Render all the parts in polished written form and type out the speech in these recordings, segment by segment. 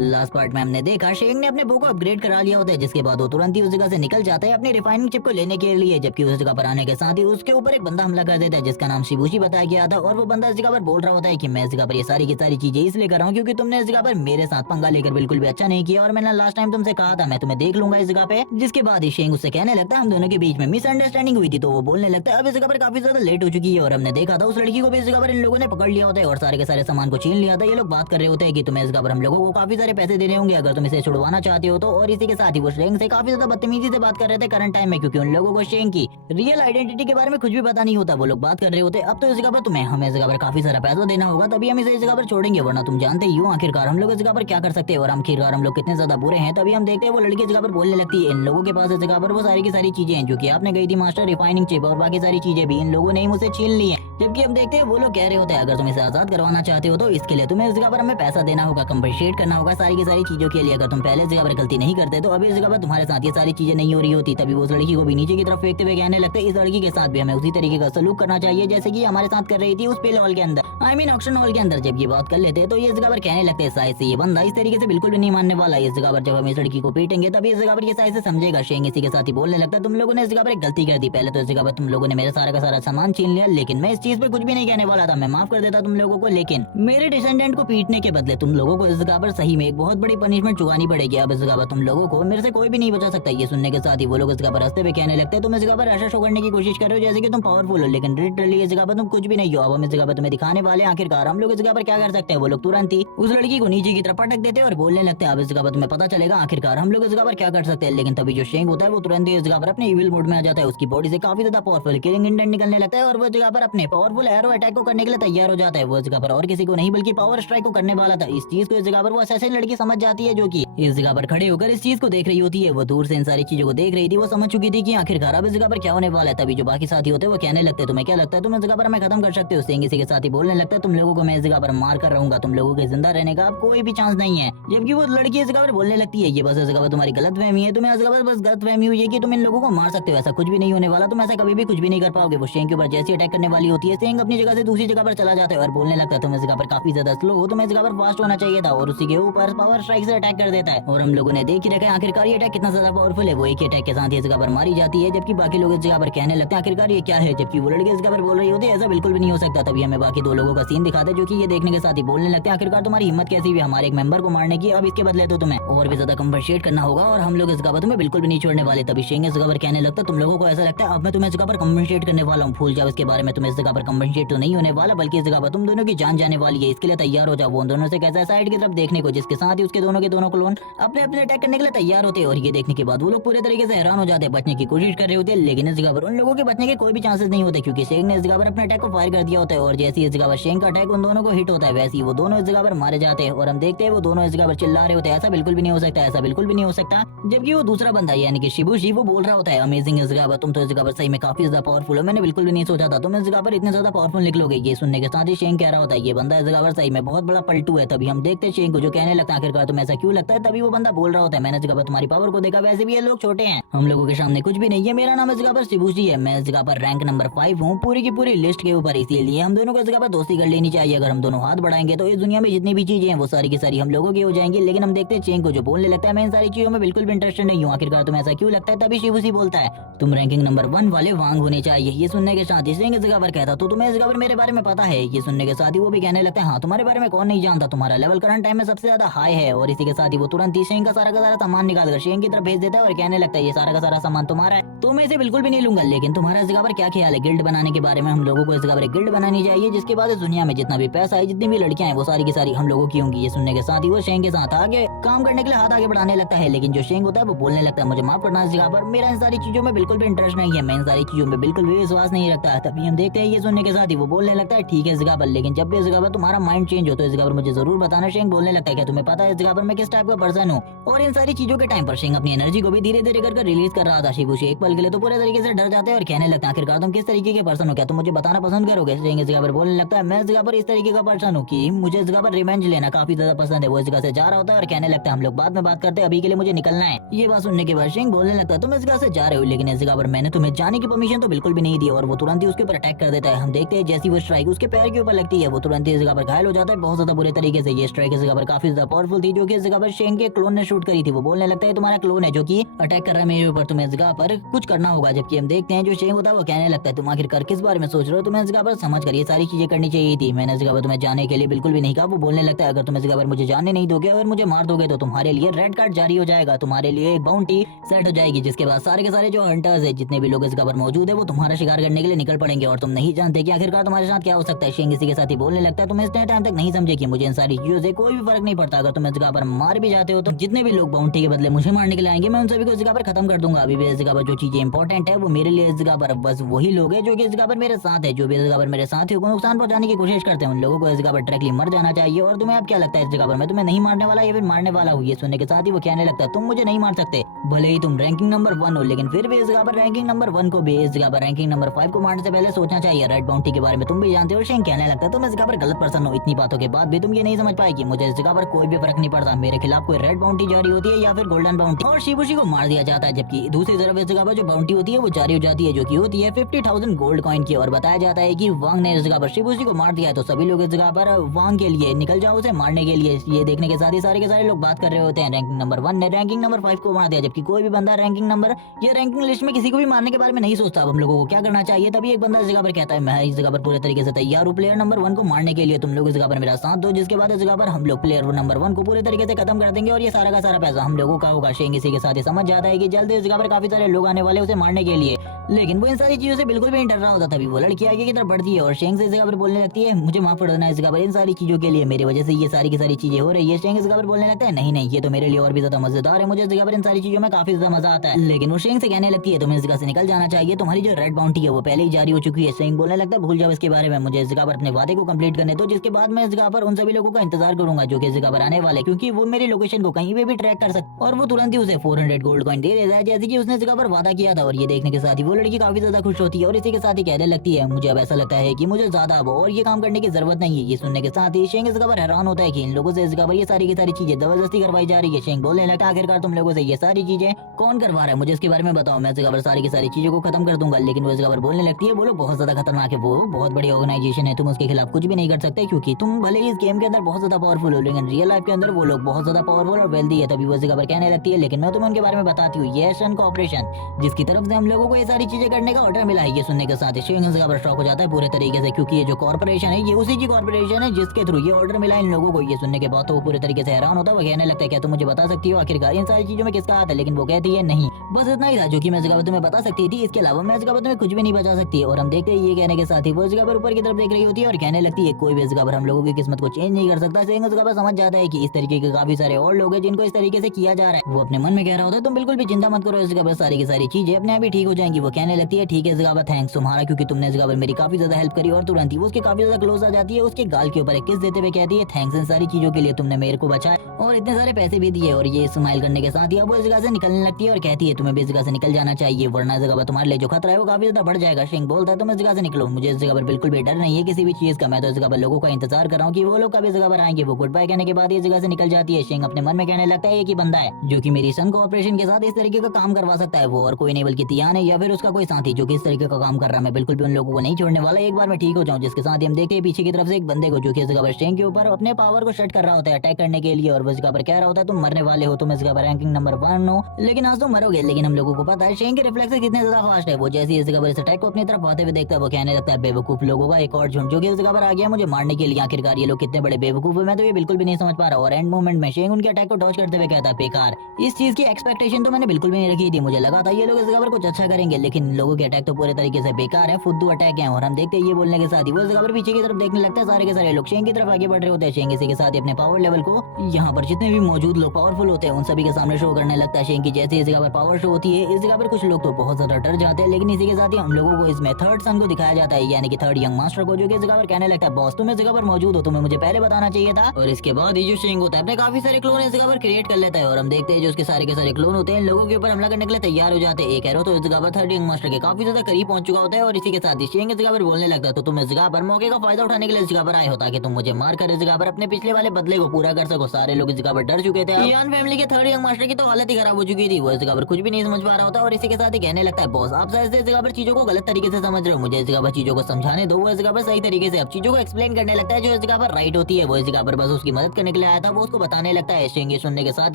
Last part में हमने देखा शेंग ने अपने बो को अपग्रेड करा लिया होता है, जिसके बाद वो तुरंत ही उस जगह से निकल जाता है अपनी रिफाइनिंग चिप को लेने के लिए। जबकि उस जगह पर आने के साथ ही उसके ऊपर एक बंदा हमला कर देता है जिसका नाम शिबुशी बताया गया था। और वो बंदा इस जगह पर बोल रहा होता है कि मैं इस जगह पर ये सारी की सारी चीजें इसलिए कर रहा हूँ क्योंकि तुमने इस जगह पर मेरे साथ पंगा लेकर बिल्कुल भी अच्छा नहीं किया और मैंने लास्ट टाइम तुमसे कहा था मैं तुम्हें देख लूंगा इस जगह पे। जिसके बाद ही शेंग उससे कहने लगता है हम दोनों के बीच में मिसअंडरस्टैंडिंग हुई थी। तो वो बोलने लगता है अब इस जगह पर काफी ज्यादा लेट हो चुकी है और हमने देखा था उस लड़की को भी इस जगह पर इन लोगों ने पकड़ लिया होता है और सारे के सारे सामान को छीन लिया था। ये लोग बात कर रहे होते हैं कि तुम्हें इस जगह पर हम लोगों को काफी सारे पैसे देने होंगे अगर तुम इसे छुड़वाना चाहते हो तो। और इसी के साथ ही वो शेंग से काफी ज्यादा बदतमीजी से बात कर रहे थे करंट टाइम में, क्योंकि उन लोगों को शेंग की रियल आइडेंटिटी के बारे में कुछ भी पता नहीं होता। वो लोग बात कर रहे होते अब तो इस जगह पर तुम्हें हमें इस जगह पर काफी सारा पैसा देना होगा तभी हम इसे इस जगह पर छोड़ेंगे, वरना तुम जानते ही हो आखिरकार हम लोग इस जगह पर क्या कर सकते हैं और आखिरकार हम लोग कितने ज्यादा बुरे हैं। तभी हम देखते हैं वो लड़की इस जगह पर बोलने लगती है इन लोगों के पास इस जगह पर वो सारी की सारी चीजें हैं जो कि आपने गई थी मास्टर रिफाइनिंग चिप और बाकी सारी चीजें भी इन लोगों ने ही मुझसे छीन ली है। जबकि हम देखते हैं वो लोग कह रहे होते हैं अगर तुम इसे आजाद करवाना चाहते हो तो इसके लिए तुम्हें इस जगह पर हमें पैसा देना होगा, कंपनसेट करना होगा सारी की सारी चीजों के लिए। अगर तुम पहले इस जगह पर गलती नहीं करते तो अभी इस जगह पर तुम्हारे साथ ये सारी चीजें नहीं हो रही होती। तभी वो उस लड़की को भी नीचे की तरफ फेंकते हुए कहने लगते इस लड़की के साथ भी हमें उसी तरीके का सलूक करना चाहिए जैसे कि हमारे साथ कर रही थी उस पेल हॉल के अंदर, आई मीन ऑक्शन हॉल के अंदर। जब ये बात कर लेते हैं तो ये इस जगह पर कहने लगते हैं साइज से ये बंदा इस तरीके से बिल्कुल भी नहीं मानने वाला। इस जगह पर जब हम इस लड़की को पीटेंगे तभी इस जगह पर ये साइज से समझेगा। शेंग इसी के साथ ही बोलने लगता है तुम लोगों ने इस जगह पर एक गलती कर दी, पहले तो इस जगह पर तुम लोगों ने मेरा सारा का सारा सामान छीन लिया लेकिन मैं इस चीज पे कुछ भी नहीं कहने वाला था, मैं माफ कर देता तुम लोगों को, लेकिन मेरे डिसेंडेंट को पीटने के बदले तुम लोगों को इस जगह पर सही में एक बहुत बड़ी पनिशमेंट चुकानी पड़ेगी। अब इस जगह पर तुम लोगों को मेरे से कोई भी नहीं बचा सकता। ये सुनने के साथ ही वो लोग इस जगह पर हंसते हुए कहने लगते हैं तुम इस जगह पर ऐसा शो करने की कोशिश कर रहे हो जैसे कि तुम पावरफुल हो, लेकिन लिटरली इस जगह पर तुम कुछ भी नहीं हो। अब हम इस जगह पर तुम्हें दिखाने वाले हैं आखिरकार हम लोग इस जगह पर क्या कर सकते हैं। वो लोग तुरंत ही उस लड़की को नीचे की तरफ पटक देते हैं और बोलने लगते हैं अब इस जगह पर तुम्हें पता चलेगा आखिरकार हम लोग इस जगह पर क्या कर सकते हैं। लेकिन तभी जो शेंग होता है वो तुरंत ही इस जगह पर अपने इविल मोड में आ जाता है, उसकी बॉडी से काफी ज्यादा पावरफुल किलिंग इंटेंट निकलने लगता है और वो जगह पर अपने पावरफुल एरो अटैक को करने के लिए तैयार हो जाता है। वो इस जगह पर और किसी को नहीं बल्कि पावर स्ट्राइक को करने वाला था। इस चीज को इस जगह पर वो असैसिन लड़की समझ जाती है जो कि इस जगह पर खड़े होकर इस चीज को देख रही होती है। वो दूर से इन सारी चीजों को देख रही थी, वो समझ चुकी थी कि आखिरकार अब इस जगह पर क्या होने वाला है। तभी जो बाकी साथी होते हैं वो कहने लगते हैं तुम्हें क्या लगता है तुम इस जगह पर हमें खत्म कर सकते हो। शेंग इसी के साथ ही बोलने लगता है तुम लोगों को मैं इस जगह पर मार कर रहूंगा, तुम लोगों के जिंदा रहने का अब कोई भी चांस नहीं है। जबकि वो लड़की इस जगह पर बोलने लगती है ये बस इस जगह पर तुम्हारी गलतफहमी है, तुम्हें इस जगह पर बस गलतफहमी हुई है कि तुम इन लोगों को मार सकते हो, ऐसा कुछ भी नहीं होने वाला, तुम ऐसा कभी भी कुछ भी नहीं कर पाओगे। वो शेंग के ऊपर जैसे अटैक करने वाली होती है शेंग अपनी जगह से दूसरी जगह पर चला जाता है और बोलने लगता है तुम इस जगह पर काफी ज्यादा स्लो हो, तुम्हें इस जगह पर फास्ट होना चाहिए था और उसी के ऊपर पावर स्ट्राइक से अटैक कर देता है। और हम लोगों ने देख ही रखा है आखिरकार ये अटैक कितना ज्यादा पावरफुल है। वो एक ही अटैक के साथ इस जगह पर मारी जाती है जबकि बाकी लोग इस जगह पर कहने लगते हैं आखिरकार ये क्या है। जबकि वो लड़के इस जगह पर बोल रही होती है ऐसा बिल्कुल भी नहीं हो सकता। तभी हमें बाकी दो लोगों का सीन दिखाते हैं जो कि ये देखने के साथ ही बोलने लगते हैं आखिरकार तुम्हारी हिम्मत कैसी हुई हमारे एक मेंबर को मारने की, अब इसके बदले तो तुम्हें और भी ज्यादा कंपनसेट करना होगा और हम लोग इस जगह पर तुम्हें बिल्कुल भी नहीं छोड़ने वाले। तभी शेंग इस जगह पर कहने लगता है तुम लोगों को ऐसा लगता है अब मैं तुम्हें इस जगह पर कंपनसेट करने वाला हूँ, भूल जाओ इसके बारे में, तुम्हें इस जगह पर कंपनसेट तो नहीं होने वाला बल्कि इस जगह पर तुम दोनों की जान जाने वाली है, इसके लिए तैयार हो जाओ। वो दोनों से कहता है साइड की तरफ देखने को, जिसके साथ ही उसके दोनों क्लोन अपने अपने अटैक करने के लिए तैयार होते हैं। और ये देखने के बाद वो लोग पूरे तरीके से हैरान हो जाते हैं, बचने की कोशिश कर रहे होते हैं लेकिन इस जगह पर उन लोगों के बचने के कोई भी चांसेस नहीं होते क्योंकि शेंग ने इस जगह पर अपने अटैक को फायर कर दिया होता है। और जैसे इस जगह पर शेंग का अटैक उन दोनों को हिट होता है वैसे ही वो दोनों इस जगह पर मारे जाते हैं और हम देखते हैं वो दोनों इस जगह पर चिल्ला रहे होते हैं ऐसा बिल्कुल भी नहीं हो सकता, ऐसा बिल्कुल भी नहीं हो सकता। जबकि वो दूसरा बंदा यानी कि शिबुशी वो बोल रहा होता है अमेजिंग इस जगह पर तुम तो इस जगह पर सही में काफी ज्यादा पावरफुल हो, मैंने बिल्कुल भी नहीं सोचा था तुम इस जगह पर इतने ज्यादा पावरफुल निकलोगे। ये सुनने के साथ ही शेंग कह रहा होता है ये बंदा इस जगह पर सही में बहुत बड़ा पलटू है। तभी हम देखते हैं शेंग को जो कहने लगता है आखिरकार तुम्हें ऐसा क्यों लगता है। तभी वो बंदा बोल रहा होता है मैंने इस जगह पर तुम्हारी पावर को देखा, वैसे भी ये लोग छोटे हैं, हम लोगों के सामने कुछ भी नहीं है, मेरा नाम इस जगह पर शिबुशी है, मैं इस जगह पर रैंक नंबर 5 हूँ पूरी की पूरी लिस्ट के ऊपर, इसीलिए हम दोनों को इस जगह पर दोस्ती कर लेनी चाहिए। अगर हम दोनों हाथ बढ़ाएंगे तो इस दुनिया में जितनी भी चीजें हैं वो सारी की सारी हम लोगों की हो जाएंगी। लेकिन हम देखते हैं शेंग को जो बोलने लगता है मैं इन सारी चीजों में बिल्कुल भी इंटरेस्टेड नहीं हूँ, आखिरकार तुम्हें ऐसा क्यों लगता है। तभी शिबुशी बोलता है तुम रैंकिंग नंबर 1 वाले वांग होने चाहिए। ये सुनने के साथ ही शेंग इस जगह पर कहता तो तुम्हें इस जगह पर मेरे बारे में पता है। ये सुनने के साथ ही वो भी कहने लगता है हाँ तुम्हारे बारे में कौन नहीं जानता, तुम्हारा लेवल करंट टाइम में सबसे ज्यादा हाई है। और इसी के साथ ही वो तुरंत ही शेंग का सारा सामान निकाल कर शेंग की तरफ भेज देता है और कहने लगता है ये सारा का सारा सामान तुम्हारा है, तो मैं इसे बिल्कुल भी नहीं लूंगा। लेकिन तुम्हारा इस जगह पर क्या ख्याल है गिल्ड बनाने के बारे में, हम लोगों को इस जगह पर एक गिल्ड बनानी चाहिए जिसके बाद इस दुनिया में जितना भी पैसा है जितनी भी लड़कियां हैं वो सारी की सारी हम लोगों की होंगी। ये सुनने के साथ ही वो शेंग के साथ आगे काम करने के लिए हाथ आगे बढ़ाने लगता है। लेकिन जो शेंग होता है वो बोलने लगता है मुझे माफ करना इस जगह पर मेरा इन सारी चीजों में बिल्कुल भी इंटरेस्ट नहीं है, मैं इन सारी चीजों में बिल्कुल भी विश्वास नहीं रखता है। तभी हम देखते हैं ये सुनने के साथ ही वो बोलने लगता है ठीक है इस जगह पर, लेकिन जब भी इस जगह पर तुम्हारा माइंड चेंज हो तो इस जगह पर मुझे जरूर बताना। शेंग बोलने लगता है क्या तुम्हें पता है इस जगह पर मैं किस टाइप का पर्सन हूँ। और इन सारी चीजों के टाइम पर शेंग अपनी एनर्जी को भी धीरे धीरे कर रिलीज कर रहा था। शिबुशी एक पल के लिए तो पूरे तरीके से डर जाते हैं और कहने लगता है आखिरकार तुम किस तरीके के पर्सन हो, क्या तुम मुझे बताना पसंद करोगे। शेंग इस जगह पर बोलने लगता है मैं इस जगह पर इस तरीके का पर्सन हूँ कि मुझे इस जगह पर रिवेंज लेना काफी ज्यादा पसंद है। वो इस जगह से जा रहा होता है और कहने लगता है हम लोग बाद में बात करते हैं, अभी के लिए मुझे निकलना है। ये बात सुनने के बाद शेंग बोलने लगता है तुम इस जगह से जा रहे हो लेकिन इस जगह पर मैंने तुम्हें जाने की परमिशन तो बिल्कुल भी नहीं दी। और वो तुरंत ही उसके ऊपर अटैक कर देता है। हम देखते हैं जैसी वो स्ट्राइक उसके पैर के ऊपर लगती है वो तुरंत ही इस जगह पर घायल हो जाता है बहुत ज्यादा बुरे तरीके से। ये स्ट्राइक इस जगह पर काफी काफी ज्यादा पावरफुल थी, जो कि इस जगह पर शेंग के क्लोन ने शूट करी थी। वो बोलने लगता है तुम्हारा क्लोन है जो कि अटैक कर रहा है मेरे ऊपर, तुम्हें इस जगह पर कुछ करना होगा। जबकि हम देखते हैं जो शेंग होता है वो कहने लगता है तुम आखिरकार किस बारे में सोच रहे हो, तुम्हें इस जगह पर समझ कर ये सारी चीजें करनी चाहिए थी, मैंने इस जगह पर तुम्हें जाने के लिए बिल्कुल भी नहीं कहा। वो बोलने लगता है अगर तुम इस जगह पर मुझे जाने नहीं दोगे, अगर मुझे मार दोगे तो तुम्हारे लिए रेड कार्ड जारी हो जाएगा, तुम्हारे लिए एक बाउंटी सेट हो जाएगी, जिसके बाद सारे के सारे जो हंटर्स है जितने भी लोग इस जगह पर मौजूद है वो तुम्हारा शिकार करने के लिए निकल पड़ेंगे और तुम नहीं जानते कि आखिरकार तुम्हारे साथ क्या हो सकता है। शेंग इसी के साथ ही बोलने लगता है तुम इतने टाइम तक नहीं समझे कि मुझे इन सारी चीजों से कोई भी फर्क नहीं पड़ता, अगर तुम इस जगह पर मार भी जाते हो तो जितने भी लोग बाउंटी के बदले मुझे मारने के लिए आएंगे मैं उन सभी को इस जगह पर खत्म कर दूंगा। अभी भी इस जगह पर जो चीजें इंपॉर्टेंट है वो मेरे लिए इस जगह पर बस वही लोग है जो कि इस जगह पर मेरे साथ है, जो भी इस जगह पर मेरे साथियों को नुकसान पहुंचाने की कोशिश करते हैं उन लोगों को इस जगह पर डायरेक्टली मर जाना चाहिए। और तुम्हें अब क्या लगता है इस जगह पर मैं तुम्हें नहीं मारने वाला या फिर मारने वाला हूँ? ये सुनने के साथ ही वो कहने लगता है तुम मुझे नहीं मार सकते, भले ही तुम रैंकिंग नंबर 1 हो, लेकिन फिर भी इस जगह पर रैंकिंग नंबर 1 को भी इस जगह पर रैंकिंग नंबर 5 को मारने से पहले सोचना चाहिए। रेड बाउंटी के बारे में तुम भी जानते हो। शेंग कहने लगता है तुम इस जगह पर गलत पर्सन हो, इतनी बातों के बाद भी तुम ये नहीं समझ पाए कि मुझे इस जगह पर कोई भी फर्क नहीं पड़ता, मेरे खिलाफ कोई रेड बाउंटी जारी होती है या फिर गोल्डन बाउंटी और शिबुशी को मार दिया जाता है। जबकि दूसरी तरफ इस जगह पर जो बाउंटी होती है वो जारी हो जाती है, जो की होती है 50,000 गोल्ड कॉइन की, और बताया जाता है कि वांग ने इस जगह पर शिबुशी को मार दिया, तो सभी लोग इस जगह पर वांग के लिए निकल जाओ उसे मारने के लिए। ये देखने के साथ ही सारे के सारे लोग बात कर रहे होते हैं रैंकिंग नंबर 1 ने रैंकिंग नंबर 5 को मार दिया, जबकि कोई भी बंदा रैंकिंग नंबर या रैंकिंग लिस्ट में किसी को भी मारने के बारे में नहीं सोचता। अब हम लोगों को क्या करना चाहिए? तभी एक बंदा इस जगह पर कहता है मैं इस जगह पर पूरे तरीके से तैयार हूँ प्लेयर नंबर 1 को मारने के लिए, तुम लोग इस जगह पर मेरा साथ दो, जिसके बाद इस जगह पर हम लोग प्लेयर नंबर 1 को पूरे तरीके से खत्म कर देंगे और ये सारा का सारा पैसा हम लोगों का होगा। शेंग इसी के साथ ही समझ जाता है कि जल्द इस जगह पर काफी सारे लोग आने वाले उसे मारने के लिए, लेकिन वो इन सारी चीजों से बिल्कुल भी नहीं डर रहा होता। तभी वो लड़की आगे की तरफ बढ़ती है और शेंग से इस जगह पर बोलने लगती है मुझे माफ कर देना इस जगह पर इन सारी चीजों के लिए, मेरी वजह से ये सारी की सारी चीजें हो रही है। शेंग इस जगह पर बोलने लगता है नहीं नहीं ये तो मेरे लिए और भी ज्यादा मजेदार है, मुझे इस जगह पर इन सारी चीजों में काफी ज्यादा मजा आता है। लेकिन वो शेंग से कहने लगती है तुम्हें इस जगह से निकल जाना चाहिए, तुम्हारी जो रेड बाउंटी है वो पहले ही जारी हो चुकी है। शेंग बोलने लगता है भूल जाओ इसके बारे में, मुझे इस जगह पर अपने वादे को कंप्लीट करने दो, जिसके बाद मैं इस जगह पर उन सभी लोगों का इंतजार करूंगा जो कि इस जगह पर आने वाले, क्योंकि वो मेरी लोकेशन को कहीं भी ट्रैक कर सकते और वो तुरंत ही उसे 400 गोल्ड कॉइन दे देता है जैसे कि उसने इस जगह पर वादा किया था। और ये देखने के साथ ही वो लड़की काफी ज्यादा खुश होती है और इसी के साथ ही कहने लगती है मुझे अब ऐसा लगता है कि मुझे ज्यादा अब और ये काम करने की जरूरत नहीं है। ये सुनने के साथ ही शेंग इस जगह पर हैरान होता है कि इन लोगों से इस जगह पर ये सारी की सारी चीजें जबरदस्ती करवाई जा रही है। शेंग बोलने लगता है आखिरकार तुम लोगों से ये सारी चीजें कौन करवा रहा है, मुझे इसके बारे में बताओ, मैं इस जगह पर सारी की सारी चीजों को खत्म कर दूंगा। लेकिन वो इस जगह पर बोलने लगती है वो लोग बहुत ज्यादा खतरनाक है, वो बहुत बड़ी ऑर्गेनाइजेशन है, तुम उसके खिलाफ कुछ भी नहीं कर सकते क्योंकि तुम भले ही इस गेम के अंदर बहुत ज्यादा पावरफुल हो लेकिन रियल लाइफ के अंदर वो लोग बहुत ज्यादा पावरफुल और वेल्दी है। तभी वो इस जगह पर कहने लगती है लेकिन मैं तुम्हें उनके बारे में बताती हूँ, ये सन कॉर्पोरेशन जिसकी तरफ से हम लोगों को ये सारी चीजें करने का ऑर्डर मिला है। ये सुनने के साथ ही शेंग इस जगह पर शॉक हो जाता है पूरे तरीके से, क्योंकि ये जो कॉर्पोरेशन है ये उसी की कॉर्पोरेशन है जिसके थ्रू ये ऑर्डर मिला इन लोगों को। ये सुनने के बाद तो वो पूरे तरीके से हैरान होता है, वो कहने लगता है क्या तुम मुझे बता सकती हो आखिरकार इन सारी चीजों में किसका हाथ है? लेकिन वो कहती है नहीं, बस इतना ही था जो कि मैं इस जगह पर तुम्हें बता सकती थी, इसके अलावा मैं इस जगह पर तुम्हें कुछ भी नहीं बता सकती। और हम देखते हैं ये कहने के साथ ही वो इस जगह पर ऊपर की तरफ देख रही होती है और कहने लगती है कोई भी इस जगह पर हम लोगों की किस्मत को चेंज नहीं कर सकता। शेंग इस जगह पर समझ जाता है कि इस तरीके के काफी सारे और लोग हैं जिनको इस तरीके से किया जा रहा है। वो अपने मन में कह रहा होता है तुम बिल्कुल भी चिंता मत करो, इस जगह पर सारी की सारी चीजें अपने आप ही ठीक हो जाएंगी। वो कहने लगती है ठीक है इस जगह पर थैंक्स तुम्हारा, क्योंकि तुमने इस जगह पर मेरी काफी ज्यादा हेल्प करी। और तुरंत ही वो उसके काफी ज्यादा क्लोज आ जाती है, उसके गाल के ऊपर एक किस देते हुए कहती है थैंक्स इन सारी चीजों के लिए, तुमने मेरे को बचाया और इतने सारे पैसे भी दिए। और ये स्माइल करने के साथ ही अब वो इस जगह से निकलने लगती है और कहती है तुम्हें भी इस जगह से निकल जाना चाहिए वरना इस जगह पर तुम्हारे लिए जो खतरा है वो काफी ज्यादा बढ़ जाएगा। शेंग बोलता है तुम इस जगह से निकलो, मुझे इस जगह पर बिल्कुल भी डर नहीं है किसी भी चीज का, मैं तो इस जगह पर लोगों का इंतजार कर रहा हूँ कि वो लोग कब इस जगह पर आएंगे। वो गुड बाय कहने के बाद इस जगह से निकल जाती है। शेंग अपने मन में कहने लगता है कि बंदा है जो कि मेरी सन कॉर्पोरेशन के साथ इस तरीके का काम करवा सकता है, वो और कोई नहीं बल्कि तियान है या फिर उसका कोई साथी जो कि इस तरीके का काम कर रहा है। मैं बिल्कुल भी उन लोगों को नहीं छोड़ने वाला, एक बार मैं ठीक हो जाऊं। जिसके साथ ही हम देखते हैं पीछे की तरफ से एक बंदे को जो कि इस जगह पर शेंग के ऊपर अपने पावर को सेट कर रहा होता है अटैक करने के लिए। और वो इस जगह पर कह रहा होता है तुम मरने वाले हो, तुम इस जगह पर रैंकिंग नंबर 1 हो लेकिन आज तुम मरोगे। लेकिन हम लोगों को पता है शेंग के रिफ्लेक्सेस कितने ज्यादा फास्ट है। वो जैसे इस जगह पर इस अटैक को अपनी तरफ आते हुए देखता है वो कहने लगता है बेवकूफ लोगों का एक और झुंड जो कि इस जगह पर आ गया मुझे मारने के लिए। आखिरकार ये लोग कितने बड़े बेवकूफ है, मैं तो ये बिल्कुल भी नहीं समझ पा रहा। और एंड मोमेंट में शेंग उनके अटैक को डॉज करते हुए कहता है बेकार, इस चीज की एक्सपेक्टेशन तो मैंने बिल्कुल भी नहीं रखी थी, मुझे लगा था ये लोग इस जगह पर कुछ अच्छा करेंगे लेकिन इन लोगों के अटैक तो पूरे तरीके से बेकार है, फुद्दू अटैक है। और हम देखते हैं ये बोलने के साथ ही वो इस जगह पर पीछे की तरफ देखने लगता है, सारे के सारे लोग शेंग की तरफ आगे बढ़ रहे होते हैं। शेंग इसी के साथ ही अपने पावर लेवल को यहाँ पर जितने भी मौजूद लोग पावरफुल होते हैं उन सभी के सामने शो करने लगता है। शेंग की जैसे इस जगह पर पावर शो होती है इस जगह पर कुछ लोग तो बहुत ज्यादा डर जाते हैं, लेकिन इसी के साथ ही हम लोगों को इसमें थर्ड सन को दिखाया जाता है यानी कि थर्ड यंग मास्टर को, जो कि इस जगह पर कहने लगता है बॉस तुम इस जगह पर मौजूद हो, तुम्हें मुझे पहले बताना चाहिए था। और इसके बाद ये जो शेंग होता है अपने काफी सारे क्लोन इस जगह पर क्रिएट कर लेता है और हम देखते हैं जो उसके सारे के सारे क्लोन होते हैं लोगों के ऊपर हमला करने के लिए तैयार हो जाते हैं। एक एरो तो इस जगह पर थर्ड यंग मास्टर के काफी ज्यादा करीब पहुंच चुका होता है और इसी के साथ ही शेंग इस जगह पर बोलने लगता है तो तुम इस जगह पर मौके का फायदा उठाने के लिए इस जगह पर आए हो ताकि तुम मुझे मार कर इस जगह पर अपने पिछले वाले बदले को पूरा कर सको। सारे लोग इस जगह पर डर चुके थे, यान फैमिली के थर्ड यंग मास्टर की तो हालत ही खराब हो चुकी थी, वो इस जगह पर कुछ भी नहीं समझ पा रहा होता। और इसी के साथ ही कहने लगता है बॉस आप शायद इस जगह पर चीजों को गलत तरीके से समझ रहे हो, मुझे इस जगह पर चीजों को समझाने दो। वो इस जगह पर सही तरीके से अब चीजों को एक्सप्लेन करने लगता है जो इस जगह पर राइट होती है, वो इस जगह पर बस उसकी मदद करने के लिए आया था वो उसको बताने लगता है। शेंग ये सुनने के साथ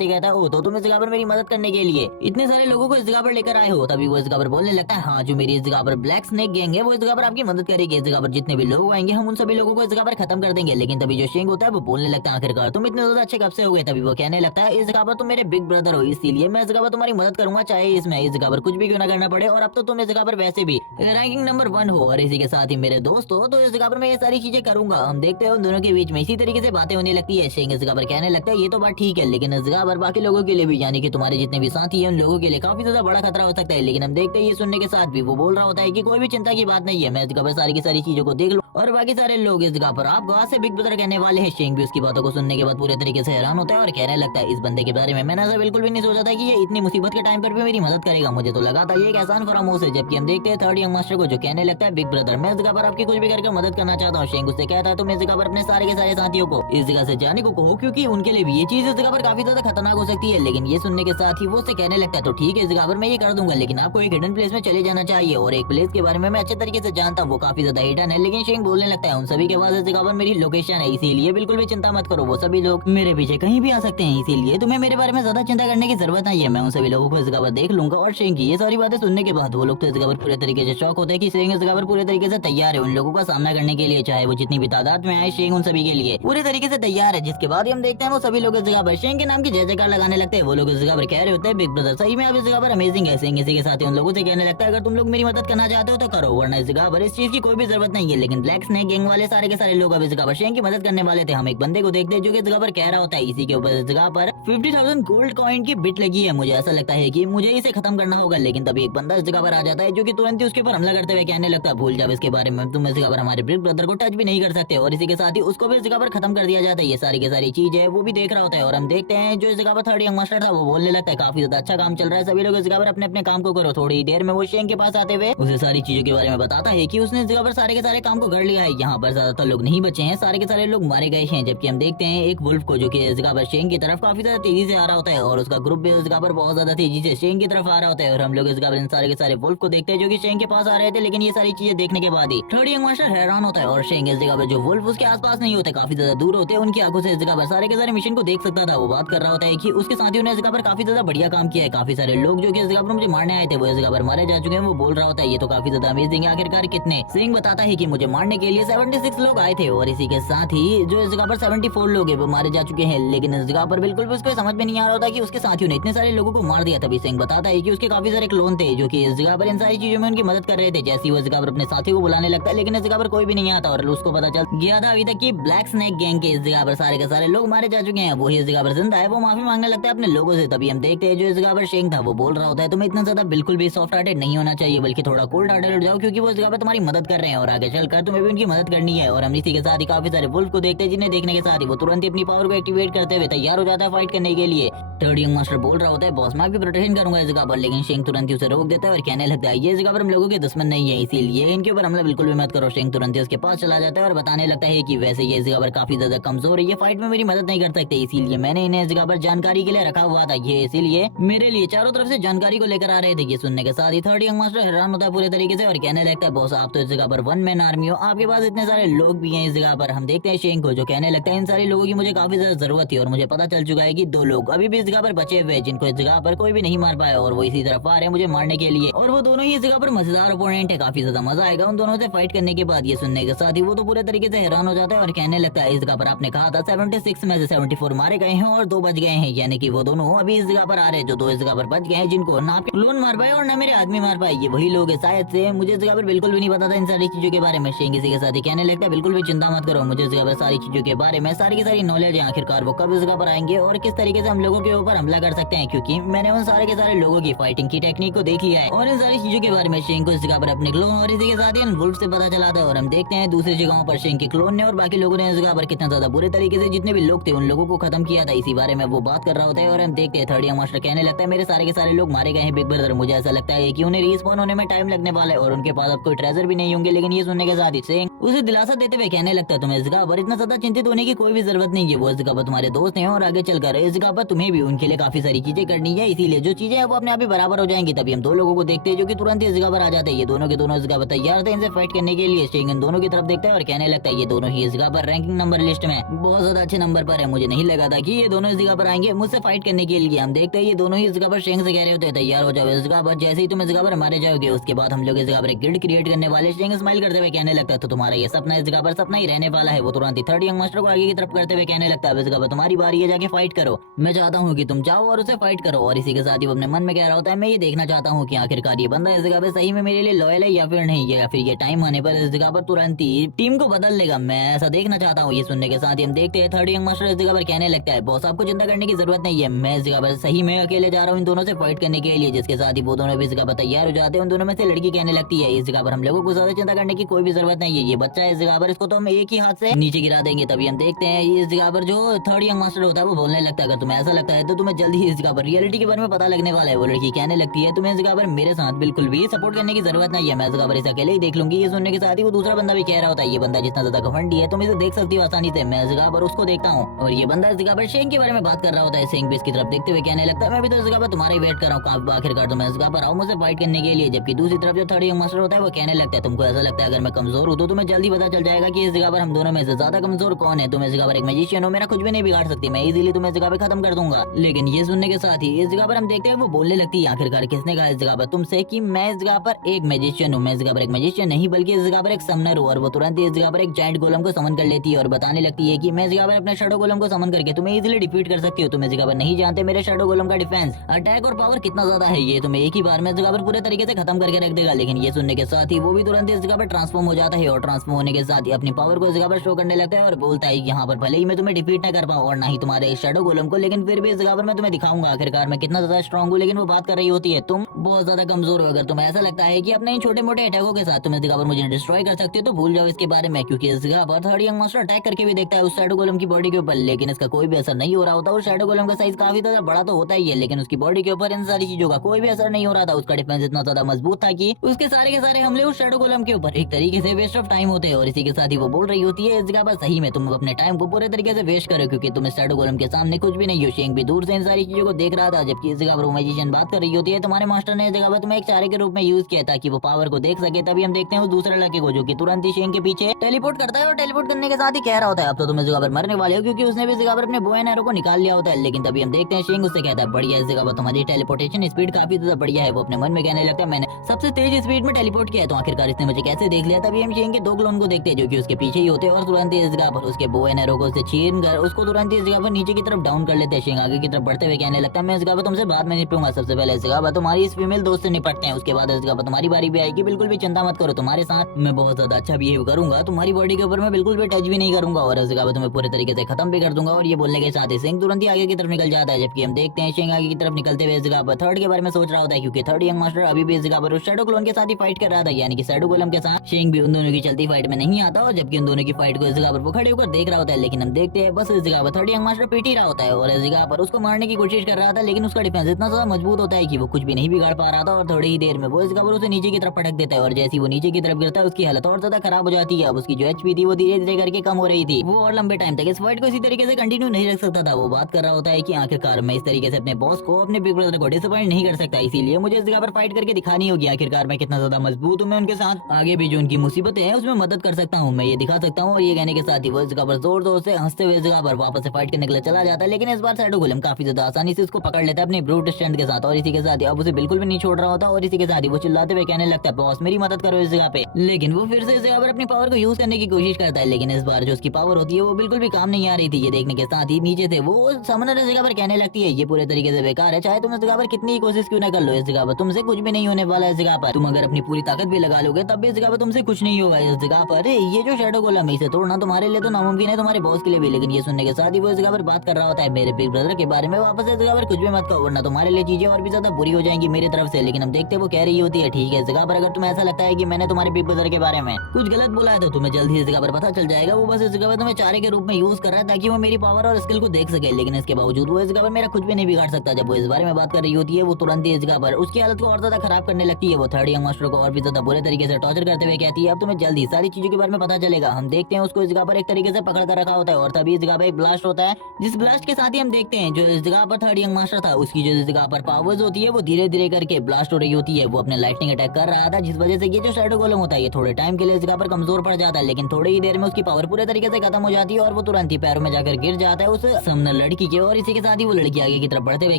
ही कहता है, ओ तो तुम इस जगह पर मेरी मदद करने के लिए इतने सारे लोगों को इस जगह पर लेकर आए हो। तभी वो इस जगह पर बोलने लगता है, हाँ जो मेरी इस जगह पर ब्लैक स्नेक गैंग है वो इस जगह पर आपकी मदद करेगी। इस जगह पर जितने भी लोग आएंगे हम उन सभी लोगों को इस जगह पर खत्म कर देंगे। लेकिन तभी जो शेंग होता है वो बोलने लगता है, आखिरकार तुम इतने ज्यादा अच्छे कब से हो गए। तभी वो कहने लगता है, इस जगह पर तुम मेरे बिग ब्रदर हो, इसीलिए मैं इस जगह पर तुम्हारी मदद करूंगा, चाहे इसमें इस जगह पर कुछ भी क्यों ना करना पड़े। और अब तो तुम इस जगह पर वैसे भी रैंकिंग नंबर 1 हो और इसी के साथ ही मेरे दोस्त हो, तो इस जगह पर मैं ये सारी चीजें करूंगा। हम देखते हैं उन दोनों के बीच में इसी तरीके से बातें होने लगती है। शेंग इस जगह पर कहने लगता है, ये तो बात ठीक है, लेकिन इस जगह पर बाकी लोगों के लिए भी, यानी कि तुम्हारे जितने भी साथी हैं उन लोगों के लिए काफी ज्यादा बड़ा खतरा हो सकता है। लेकिन हम देखते हैं ये सुनने के साथ भी वो बोल रहा होता है कि कोई भी चिंता की बात नहीं है, मैं इस जगह पर सारी की सारी चीजों को देख लूं और बाकी सारे लोग इस जगह पर आपको आज से बिग ब्रदर कहने वाले हैं। शेंग भी उसकी बातों को सुनने के बाद पूरे तरीके से हैरान होता है और कहने लगता है, इस बंदे के बारे में मैंने ऐसा बिल्कुल भी नहीं सोचा था कि ये इतनी मुसीबत के टाइम पर भी मेरी मदद करेगा। मुझे तो लगा था ये एक आसान फरामोश है। जबकि हम देखते हैं थर्ड यंग मास्टर को जो कहने लगता है, बिग ब्रदर मैं इस जगह पर आपकी कुछ भी करके मदद करना चाहता हूँ। शेंग उससे कहता है, तुम इस जगह पर अपने सारे के सारे साथियों को इस जगह से जाने को कहो, क्योंकि उनके लिए भी ये चीज इस जगह पर काफी ज्यादा खतरनाक हो सकती है। लेकिन ये सुनने के साथ ही वो उससे कहने लगता है, तो ठीक है इस जगह पर मैं ये कर दूंगा, लेकिन आपको एक हिडन प्लेस में चले जाना चाहिए। और एक प्लेस के बारे में मैं अच्छे तरीके से जानता हूँ, वो काफी ज्यादा हिडन है। लेकिन शेंग बोलने लगता है, उन सभी के पास इस जगह पर मेरी लोकेशन है, इसीलिए बिल्कुल भी चिंता मत करो, वो सभी लोग मेरे पीछे कहीं भी आ सकते हैं, इसीलिए तुम्हें मेरे बारे में ज्यादा चिंता करने की जरूरत नहीं है। मैं उन सभी लोगों को इस जगह पर देख लूंगा। और शेंग की ये सारी बातें सुनने के बाद वो लोग तो इस जगह पर पूरे तरीके से शौक होते हैं कि शेंग इस जगह पर पूरे तरीके से तैयार है उन लोगों का सामना करने के लिए, चाहे वो जितनी भी तादाद में आए। शेंग उन सभी के लिए पूरे तरीके से तैयार है। जिसके बाद हम देखते हैं वो सभी लोग इस जगह पर शेंग के नाम की जय जयकार लगाने लगते हैं। वो लोग इस जगह पर कह रहे होते हैं, बिग ब्रदर सही में आप इस जगह पर अमेजिंग है। शेंग इसी के साथ ही उन लोगों से कहने लगता है, अगर तुम लोग मेरी मदद करना चाहते हो तो करो, वरना इस जगह पर इस चीज की कोई भी जरूरत नहीं है। लेकिन ब्लैक स्नेक गैंग वाले सारे के सारे लोग अब इस जगह पर शेंग की मदद करने वाले थे। हम एक बंदे को देखते हैं जो कि इस जगह पर कह रहा होता है, इसी के ऊपर इस जगह पर 50,000 गोल्ड कॉइन की बिट लगी है। मुझे ऐसा लगता है कि मुझे इसे खत्म करना होगा। लेकिन तभी एक बंदा इस जगह पर आ जाता है जो कि तुरंत ही उसके ऊपर हमला करते हुए कहने लगता है, भूल जाओ इसके बारे में, तुम इस जगह पर हमारे बिग ब्रदर को टच भी नहीं कर सकते। और इसी के साथ ही उसको भी इस जगह पर खत्म कर दिया जाता है। ये सारी की सारी चीज है वो भी देख रहा होता है। और हम देखते हैं जो इस जगह पर थर्ड यंग मास्टर था वो बोलने लगता है, काफी ज्यादा अच्छा काम चल रहा है, सभी लोग इस जगह पर अपने अपने काम को करो। थोड़ी देर में वो शेंग के पास आते हुए उसे सारी चीजों के बारे में बताता है कि उसने इस जगह पर सारे के सारे काम को कर लिया है। यहाँ पर ज्यादातर लोग नहीं बचे हैं, सारे के सारे लोग मारे गए हैं। जबकि हम देखते हैं एक वुल्फ को जो कि इस जगह पर शेंग की तरफ काफी ज्यादा तेजी से आ रहा होता है और उसका ग्रुप भी इस जगह पर बहुत ज्यादा तेजी से शेंग की तरफ आ रहा होता है। और हम लोग इस जगह पर इन सारे के सारे वुल्फ को देखते हैं जो कि शेंग के पास आ रहे थे। लेकिन ये सारी चीजें देखने के बाद ही थर्ड यंग मास्टर हैरान होता है और शेंग इस जगह पर जो वुल्फ उसके आसपास नहीं होते, काफी ज्यादा दूर होते हैं, उनकी आंखों से इस जगह पर सारे के सारे मिशन को देख सकता था। वो बात कर रहा होता है कि उसके साथियों ने इस जगह पर काफी ज्यादा बढ़िया काम किया है, काफी सारे लोग जो कि इस जगह पर मुझे मारने आए थे वो इस जगह पर मारे जा चुके हैं। वो बोल रहा होता है, ये तो काफी ज्यादा अमेजिंग है, आखिरकार कितने। शेंग बताता है कि मुझे मारने के लिए 76 लोग आए थे और इसी के साथ ही जो इस जगह पर 74 लोग हैं वो मारे जा चुके हैं। लेकिन इस जगह पर बिल्कुल भी उसको समझ में नहीं आ रहा होता कि उसके साथियों ने इतने सारे लोगों को मार दिया। तभी शेंग बताता है कि उसके काफी सारे क्लोन थे जो कि इस जगह पर इन सारी चीजों में उनकी मदद कर रहे थे। जैसे वो इस जगह पर अपने साथियों को बुलाने लगता है, लेकिन इस जगह पर कोई भी नहीं आता और उसको पता चल गया था अभी तक कि ब्लैक स्नेक गैंग के इस जगह पर सारे के सारे लोग मारे जा चुके हैं। वही इस जगह पर जिंदा है, वो माफी मांगने लगता है अपने लोगों से। तभी हम देखते हैं जो इस जगह पर शेंग था वो बोल रहा होता है, तुम्हें इतना ज्यादा बिल्कुल भी सॉफ्ट हार्टेड नहीं होना चाहिए, बल्कि थोड़ा कोल्ड हार्टेड हो जाओ, क्योंकि वो इस जगह पर तुम्हारी मदद कर रहे हैं और आगे चलकर तुम्हें भी उनकी मदद करनी है। और हम इसी के साथ ही काफी सारे वुल्फ को देखते हैं जिन्हें देखने के साथ ही वो तुरंत ही अपनी पावर को एक्टिवेट करते हुए तैयार हो जाता है फाइट करने के लिए। थर्ड यंग मास्टर बोल रहा होता है, बॉस मैं आपकी प्रोटेक्शन करूंगा इस जगह पर। लेकिन शेंग तुरंत ही उसे रोक देता है और कहने लगता है, ये इस जगह पर हम लोगों के दुश्मन नहीं है, इसीलिए इनके ऊपर हमला बिल्कुल भी मत करो। शेंग तुरंत ही उसके पास चला जाता है और बताने लगता है कि वैसे ये इस जगह पर काफी ज्यादा कमजोर है, ये फाइट में मेरी मदद नहीं कर सकते, इसीलिए मैंने इन्हें इस जगह पर जानकारी के लिए रखा हुआ था। ये इसीलिए मेरे लिए चारों तरफ से जानकारी को लेकर आ रहे थे। ये सुनने के साथ ही थर्ड यंग मास्टर हैरान होता है पूरे तरीके से और कहने लगता है, बॉस आप तो इस जगह पर वन मैन आर्मी हो, आपके पास इतने सारे लोग भी हैं इस जगह पर। हम देखते हैं शेंग को जो कहने लगता है, इन सारे लोगों की मुझे काफी ज्यादा जरूरत थी और मुझे पता चल चुका है कि 2 लोग अभी भी इस जगह पर बचे हुए हैं जिनको इस जगह पर कोई भी नहीं मार पाया और वो इसी तरफ आ रहे हैं मुझे मारने के लिए। और वो दोनों ही इस जगह पर मजेदार ओपोनेंट है, काफी ज्यादा मजा आएगा उन दोनों से फाइट करने के बाद। ये सुनने के साथ ही वो तो पूरे तरीके से हैरान हो जाता है और कहने लगता है, इस जगह पर आपने कहा था 76 में से 74 मारे गए हैं और 2 बच गए हैं, यानी कि वो दोनों अभी इस जगह पर आ रहे हैं। जो 2 इस जगह पर बच गए हैं जिनको ना आपके क्लोन मार पाए और ना मेरे आदमी मार पाए, ये वही लोग है शायद से। मुझे इस जगह पर बिल्कुल भी नहीं पता था इन सारी चीजों के बारे में। शेंग इसी के साथ ही कहने लगता है, बिल्कुल भी चिंता मत करो, मुझे इस जगह पर सारी चीजों के बारे में सारी की सारी नॉलेज है। आखिरकार वो कब इस जगह पर आएंगे और किस तरीके से हम लोगों के ऊपर हमला कर सकते हैं, क्योंकि मैंने उन सारे के सारे लोगों की फाइटिंग की टेक्निक को देख लिया है। और इन सारी चीजों के बारे में शेंग को इस जगह पर अपने क्लोन और इसी के साथ ही वुल्फ से पता चला था। और हम देखते हैं दूसरी जगहों पर शेंग के क्लोन ने और बाकी लोगों ने इस जगह पर कितना ज्यादा बुरे तरीके से जितने भी लोग थे उन लोगों को खत्म किया था, इसी बारे में वो बात कर रहा होता है। और हम देखते हैं थर्ड यंग मास्टर कहने लगता है, मेरे सारे के सारे लोग मारे गए हैं बिग ब्रदर, मुझे ऐसा लगता है कि उन्हें रिस्पॉन होने में टाइम लगने वाला है और उनके पास अब कोई ट्रेजर भी नहीं होंगे। लेकिन ये सुनने के साथ ही शेंग उसे दिलासा देते हुए कहने लगता है, तुम्हें इस जगह पर इतना ज्यादा चिंतित होने की कोई भी जरूरत नहीं है, वो इस जगह पर तुम्हारे दोस्त हैं और आगे चलकर इस जगह पर तुम्हें भी उनके लिए काफी सारी चीजें करनी है, इसीलिए जो चीजें हैं वो अपने आप ही बराबर हो जाएंगी। तभी हम दो लोगों को देखते हैं जो कि तुरंत ही इस जगह पर आ जाते हैं। ये दोनों के दोनों इस जगह पर तैयार थे इनसे फाइट करने के लिए। शेंग इन दोनों की तरफ देखता है और कहने लगता है ये दोनों ही इस जगह पर रैंकिंग नंबर लिस्ट में बहुत ज्यादा अच्छे नंबर पर है। मुझे नहीं लगा था कि ये दोनों इस जगह पर आएंगे मुझसे फाइट करने के लिए। हम देखते हैं ये दोनों ही इस जगह पर शेंग से कह रहे होते हैं तैयार हो जाओ इस जगह पर, जैसे ही तुम इस जगह पर मारे जाओगे उसके बाद हम लोग इस जगह पर एक गिल्ड क्रिएट करने वाले। शेंग स्माइल करते हुए कहने लगता है तो तुम्हारा ये सपना इस जगह पर सपना ही रहने वाला है। वो तुरंत ही थर्ड यंग मास्टर को आगे की तरफ करते हुए कहने लगता है इस जगह पर तुम्हारी बारी है, जाके फाइट करो। मैं चाहता हूँ कि तुम जाओ और उसे फाइट करो। और इसी के साथ ही वो अपने मन में कह रहा होता है मैं ये देखना चाहता हूँ कि आखिरकार ये बंदा इस जगह पे सही में मेरे लिए लॉयल है या फिर नहीं, या फिर ये टाइम आने पर इस जगह पर तुरंत ही टीम को बदल लेगा। मैं ऐसा देखना चाहता हूँ। ये सुनने के साथ ही हम देखते हैं थर्ड यंग मास्टर इस जगह पर कहने लगता है बॉस आपको चिंता करने की जरूरत नहीं है, मैं इस जगह पर सही में अकेले जा रहा हूँ इन दोनों से फाइट करने के लिए। जिसके साथ ही वो दोनों भी इस जगह पर तैयार हो जाते हैं। उन दोनों में से लड़की कहने लगती है इस जगह पर हम लोगों को ज्यादा चिंता करने की कोई भी जरूरत नहीं है, ये बच्चा है इस जगह पर, इसको तो हम एक ही हाथ से नीचे गिरा देंगे। तभी हम देखते हैं इस जगह पर जो थर्ड यंग मास्टर होता है वो बोलने लगता है अगर तुम्हें ऐसा लगता है तो तुम्हें जल्दी ही इस जगह पर रियलिटी के बारे में पता लगने वाला है। वो लड़की कहने लगती है तुम्हें इस जगह पर मेरे साथ बिल्कुल भी सपोर्ट करने की जरूरत नहीं है, मैं इस जगह पर इसे अकेले ही देख लूंगी। ये सुनने के साथ ही वो दूसरा बंदा भी कह रहा होता है ये बंदा जितना ज्यादा घमंडी है तुम इसे देख सकती हो आसानी से, मैं इस जगह पर उसको देखता हूँ। और ये बंदा इस जगह पर शेंग के बारे में बात कर रहा होता है। शेंग भी इसकी तरफ देखते हुए कहने लगता है मैं भी तो इस जगह पर तुम्हारा ही वेट कर रहा हूँ, आखिरकार तुम इस जगह पर आओ मुझे फाइट करने के लिए। जबकि दूसरी तरफ जो थर्ड यंग मास्टर होता है वो कहने लगता है तुमको ऐसा लगता है अगर मैं कमजोर हूँ तो तुम्हें जल्दी पता चल जाएगा कि इस जगह पर हम दोनों में से ज्यादा कमजोर कौन है। तुम इस जगह पर एक मैजिशियन हो, मेरा कुछ भी नहीं बिगाड़ सकती, मैं इजीली तुम्हें इस जगह पे खत्म कर दूंगा। लेकिन ये सुनने के साथ ही इस जगह पर हम देखते हैं वो बोलने लगती है आखिरकार किसने कहा इस जगह पर तुमसे कि मैं इस जगह पर एक मैजिशियन हूँ। मैं इस जगह पर एक मैजिशियन नहीं बल्कि इस जगह पर एक समनर हूँ। और वो तुरंत ही इस जगह पर एक जायंट गोलम को समन कर लेती है और बताने लगती है कि मैं इस जगह पर अपने शैडो गोलम को समन करके तुम्हें इजीली डिफीट कर सकती हो। तुम इस जगह पर नहीं जानते मेरे शैडो गोलम का डिफेंस अटैक और पावर कितना ज्यादा है, ये तुम्हें एक ही बार में इस जगह पर पूरे तरीके से खत्म करके रख देगा। लेकिन ये सुनने के साथ ही वो भी तुरंत इस जगह पर ट्रांसफॉर्म हो जाता है और ट्रांसफॉर्म होने के साथ ही अपनी पावर को इस जगह पर शो करने लगता है और बोलता है यहाँ पर भले ही मैं तुम्हें डिफीट न कर पाऊँ और ना ही तुम्हारे शैडो गोलम को, लेकिन फिर भी इस जगह पर मैं तुम्हें दिखाऊंगा आखिरकार मैं कितना ज्यादा स्ट्रॉन्ग हूँ। लेकिन वो बात कर रही होती है तुम बहुत ज्यादा कमजोर हो, अगर तुम्हें ऐसा लगता है कि अपने इन छोटे मोटे अटैकों के साथ तुम इस जगह पर मुझे डिस्ट्रॉय कर सकते हो तो भूल जाओ इसके बारे में, क्योंकि इस जगह पर थर्ड यंग मास्टर अटैक करके भी देखता है उस शैडो गोलम की बॉडी के ऊपर, लेकिन इसका कोई भी असर नहीं हो रहा होता। और शैडो गोलम का साइज काफी ज्यादा बड़ा तो होता ही है लेकिन उसकी बॉडी के ऊपर इन सारी चीजों का कोई भी असर नहीं हो रहा था। उसका डिफेंस इतना ज्यादा मजबूत था कि उसके सारे के सारे हमले उस शैडो गोलम के ऊपर एक तरीके से वेस्ट ऑफ टाइम होते हैं। और इसी के साथ ही वो बोल रही होती है इस जगह पर सही में तुम अपने टाइम को पूरे तरीके से वेस्ट करो क्योंकि तुम इस शैडो गोलम के सामने कुछ भी नहीं हो। शेंग भी दूर से इन सारी चीजों को देख रहा था। जबकि इस जगह पर वो मैजिशियन बात कर रही होती है तुम्हारे मास्टर ने इस जगह पर तुम्हें एक चारे के रूप में यूज किया ताकि वो पावर को देख सके। तभी हम देखते हैं उस दूसरे लड़के को जो कि तुरंत ही शेंग के पीछे टेलीपोर्ट करता है और टेलीपोर्ट करने के साथ ही कह रहा होता है अब तो तुम इस जगह पर मरने वाले हो, क्योंकि उसने भी इस जगह पर अपने बो एंड एरो को निकाल लिया होता है। लेकिन तभी हम देखते हैं शेंग उससे कहता है बढ़िया इस जगह पर तुम्हारी टेलीपोर्टेशन स्पीड काफी ज्यादा बढ़िया है। वो अपने मन में कहने लगता है मैंने सबसे तेज स्पीड में टेलीपोर्ट किया है तो आखिरकार इसने मुझे कैसे देख लिया। तभी हम शेंग के दो क्लोन को देखते हैं जो कि उसके पीछे ही होते हैं और तुरंत ही इस जगह पर उसके बो एंड एरो को छीन कर उसको तुरंत ही इस जगह पर नीचे की तरफ डाउन कर लेते हैं। शेंग आगे की तरफ बढ़ते हुए कहने लगता है मैं इस जगह पर तुमसे बाद में निपटूंगा, सबसे पहले इस जगह पर तुम्हारी इस फीमेल दोस्त से निपटते हैं, उसके बाद इस जगह पर तुम्हारी बारी भी आएगी। बिल्कुल भी चिंता मत करो, तुम्हारे साथ मैं बहुत ज्यादा अच्छा बिहेव करूंगा, तुम्हारी बॉडी के ऊपर मैं बिल्कुल भी टच भी नहीं करूंगा और इस जगह पर तुम्हें पूरे तरीके से खत्म भी कर दूंगा। और ये बोलने के साथ ही शेंग तुरंत ही आगे की तरफ निकल जाता है। जबकि हम देखते हैं शेंग आगे की तरफ निकलते हुए इस जगह पर थर्ड के बारे में सोच रहा होता है क्योंकि थर्ड यंग मास्टर अभी भी इस जगह पर उस शैडो क्लोन के साथ ही फाइट कर रहा था, यानी कि शैडो गोलम के साथ। शेंग भी उन दोनों की चलती फाइट में नहीं आता और जबकि उन दोनों की फाइट को इस जगह पर वो खड़े होकर देख रहा होता है। लेकिन हम देखते हैं बस इस जगह पर थर्ड यंग मास्टर पीट ही रहा होता है और इस जगह पर उसको मारने की कोशिश कर रहा था, लेकिन उसका डिफेंस इतना ज्यादा मजबूत होता है कि वो कुछ भी नहीं बिगाड़ पा रहा था। और थोड़ी ही देर में वो इस जगह पर उसे नीचे की तरफ पटक देता है और जैसे वो नीचे की तरफ गिरता है उसकी हालत और ज्यादा खराब हो जाती है। अब उसकी जो एचपी थी वो धीरे धीरे करके कम हो रही थी। वो और लंबे टाइम तक इस फाइट को इसी तरीके से कंटिन्यू नहीं रख सकता था। वो बात कर रहा होता है कि आखिरकार मैं इस तरीके से अपने बॉस को अपने बिग ब्रदर को डिसअपॉइंट नहीं कर सकता, इसीलिए मुझे इस जगह पर फाइट करके दिखानी होगी आखिरकार मैं कितना ज्यादा मजबूत हूँ। मैं उनके साथ आगे भी जो उनकी मुसीबतें हैं उसमें मदद कर सकता हूँ, मैं ये दिखा सकता हूँ। और ये कहने के साथ ही वो इस जगह पर जोर जोर से हंसते हुए इस जगह पर वापस से फाइट करने के लिए चला जाता है। लेकिन इस बार शैडो गोलम काफी ज्यादा आसानी से उसको पकड़ लेता है अपने ब्रूट स्ट्रेंथ के साथ और इसी के साथ ही अब उसे बिल्कुल भी नहीं छोड़ रहा होता। और इसी के साथ ही वो चिल्लाते हुए कहने लगता है बॉस मेरी मदद करो इस जगह पे। लेकिन वो फिर से इस जगह पर अपनी पावर को यूज करने की कोशिश करता है, लेकिन इस बार जो उसकी पावर होती है वो बिल्कुल भी काम नहीं आ रही थी। ये देखने के साथ ही नीचे से वो समनर इस जगह पर कहने लगती है ये पूरे तरीके से बेकार है, चाहे तुम इस जगह पर कितनी कोशिश क्यों ना कर लो, इस जगह पर तुमसे कुछ भी नहीं होने वाला। इस जगह पर तुम अगर अपनी पूरी ताकत भी लगा लोगे तब भी इस जगह पर तुमसे कुछ नहीं होगा। इस जगह पर ये जो शैडो गोलम है इसे तोड़ना तुम्हारे लिए तो नामुमकिन है, तुम्हारे बॉस के लिए भी। लेकिन ये सुनने के साथ ही वो इस जगह पर बात कर रहा होता है मेरे बिग ब्रदर के बारे में, वापस इस जगह पर कुछ भी मत कहो वरना तुम्हारे लिए चीजें और भी ज्यादा बुरी हो जाएंगी मेरी तरफ से। लेकिन हम देखते वो कह रही होती है ठीक है इस जगह पर अगर तुम्हें ऐसा लगता है कि मैंने तुम्हारे बिग ब्रदर के बारे में कुछ गलत बोला है तो तुम्हें जल्द ही इस जगह पर पता चल जाएगा। वो बस इस जगह पर तुम्हें चारे के रूप में यूज कर रहा है ताकि वो मेरी पावर और स्किल को देख सके, लेकिन इसके बावजूद वो इस जगह पर मेरा कुछ भी नहीं बिगाड़ सकता। जब वो इस बारे में बात कर रही होती है वो तुरंत ही इस जगह पर उसकी हालत को और ज्यादा खराब करने लगती है। वो थर्ड यंग मास्टर को और भी ज्यादा बुरे तरीके से टॉर्चर करते हुए कहती है अब तुम्हें जल्दी सारी चीजों के बारे में पता चलेगा। हम देखते हैं उसको इस जगह पर एक तरीके से पकड़ कर रखा होता है और तभी इस जगह पर एक ब्लास्ट होता है, जिस ब्लास्ट के साथ ही हम देखते हैं जो इस जगह पर थर्ड यंग मास्टर था उसकी जो इस जगह पर पावर्स होती है वो धीरे धीरे करके ब्लास्ट हो रही होती है। वो अपने लाइटनिंग अटैक कर रहा था जिस वजह से ये जो शैडो गोलम होता है ये थोड़े टाइम के लिए इस जगह पर कमजोर पड़ जाता है, लेकिन थोड़ी ही देर में उसकी पावर पूरे तरीके से खत्म हो जाती है और वो तुरंत ही पैरों में जाकर गिर जाता है उस समनर लड़की के। और इसी के साथ ही वो लड़की आगे की तरफ बढ़ते हुए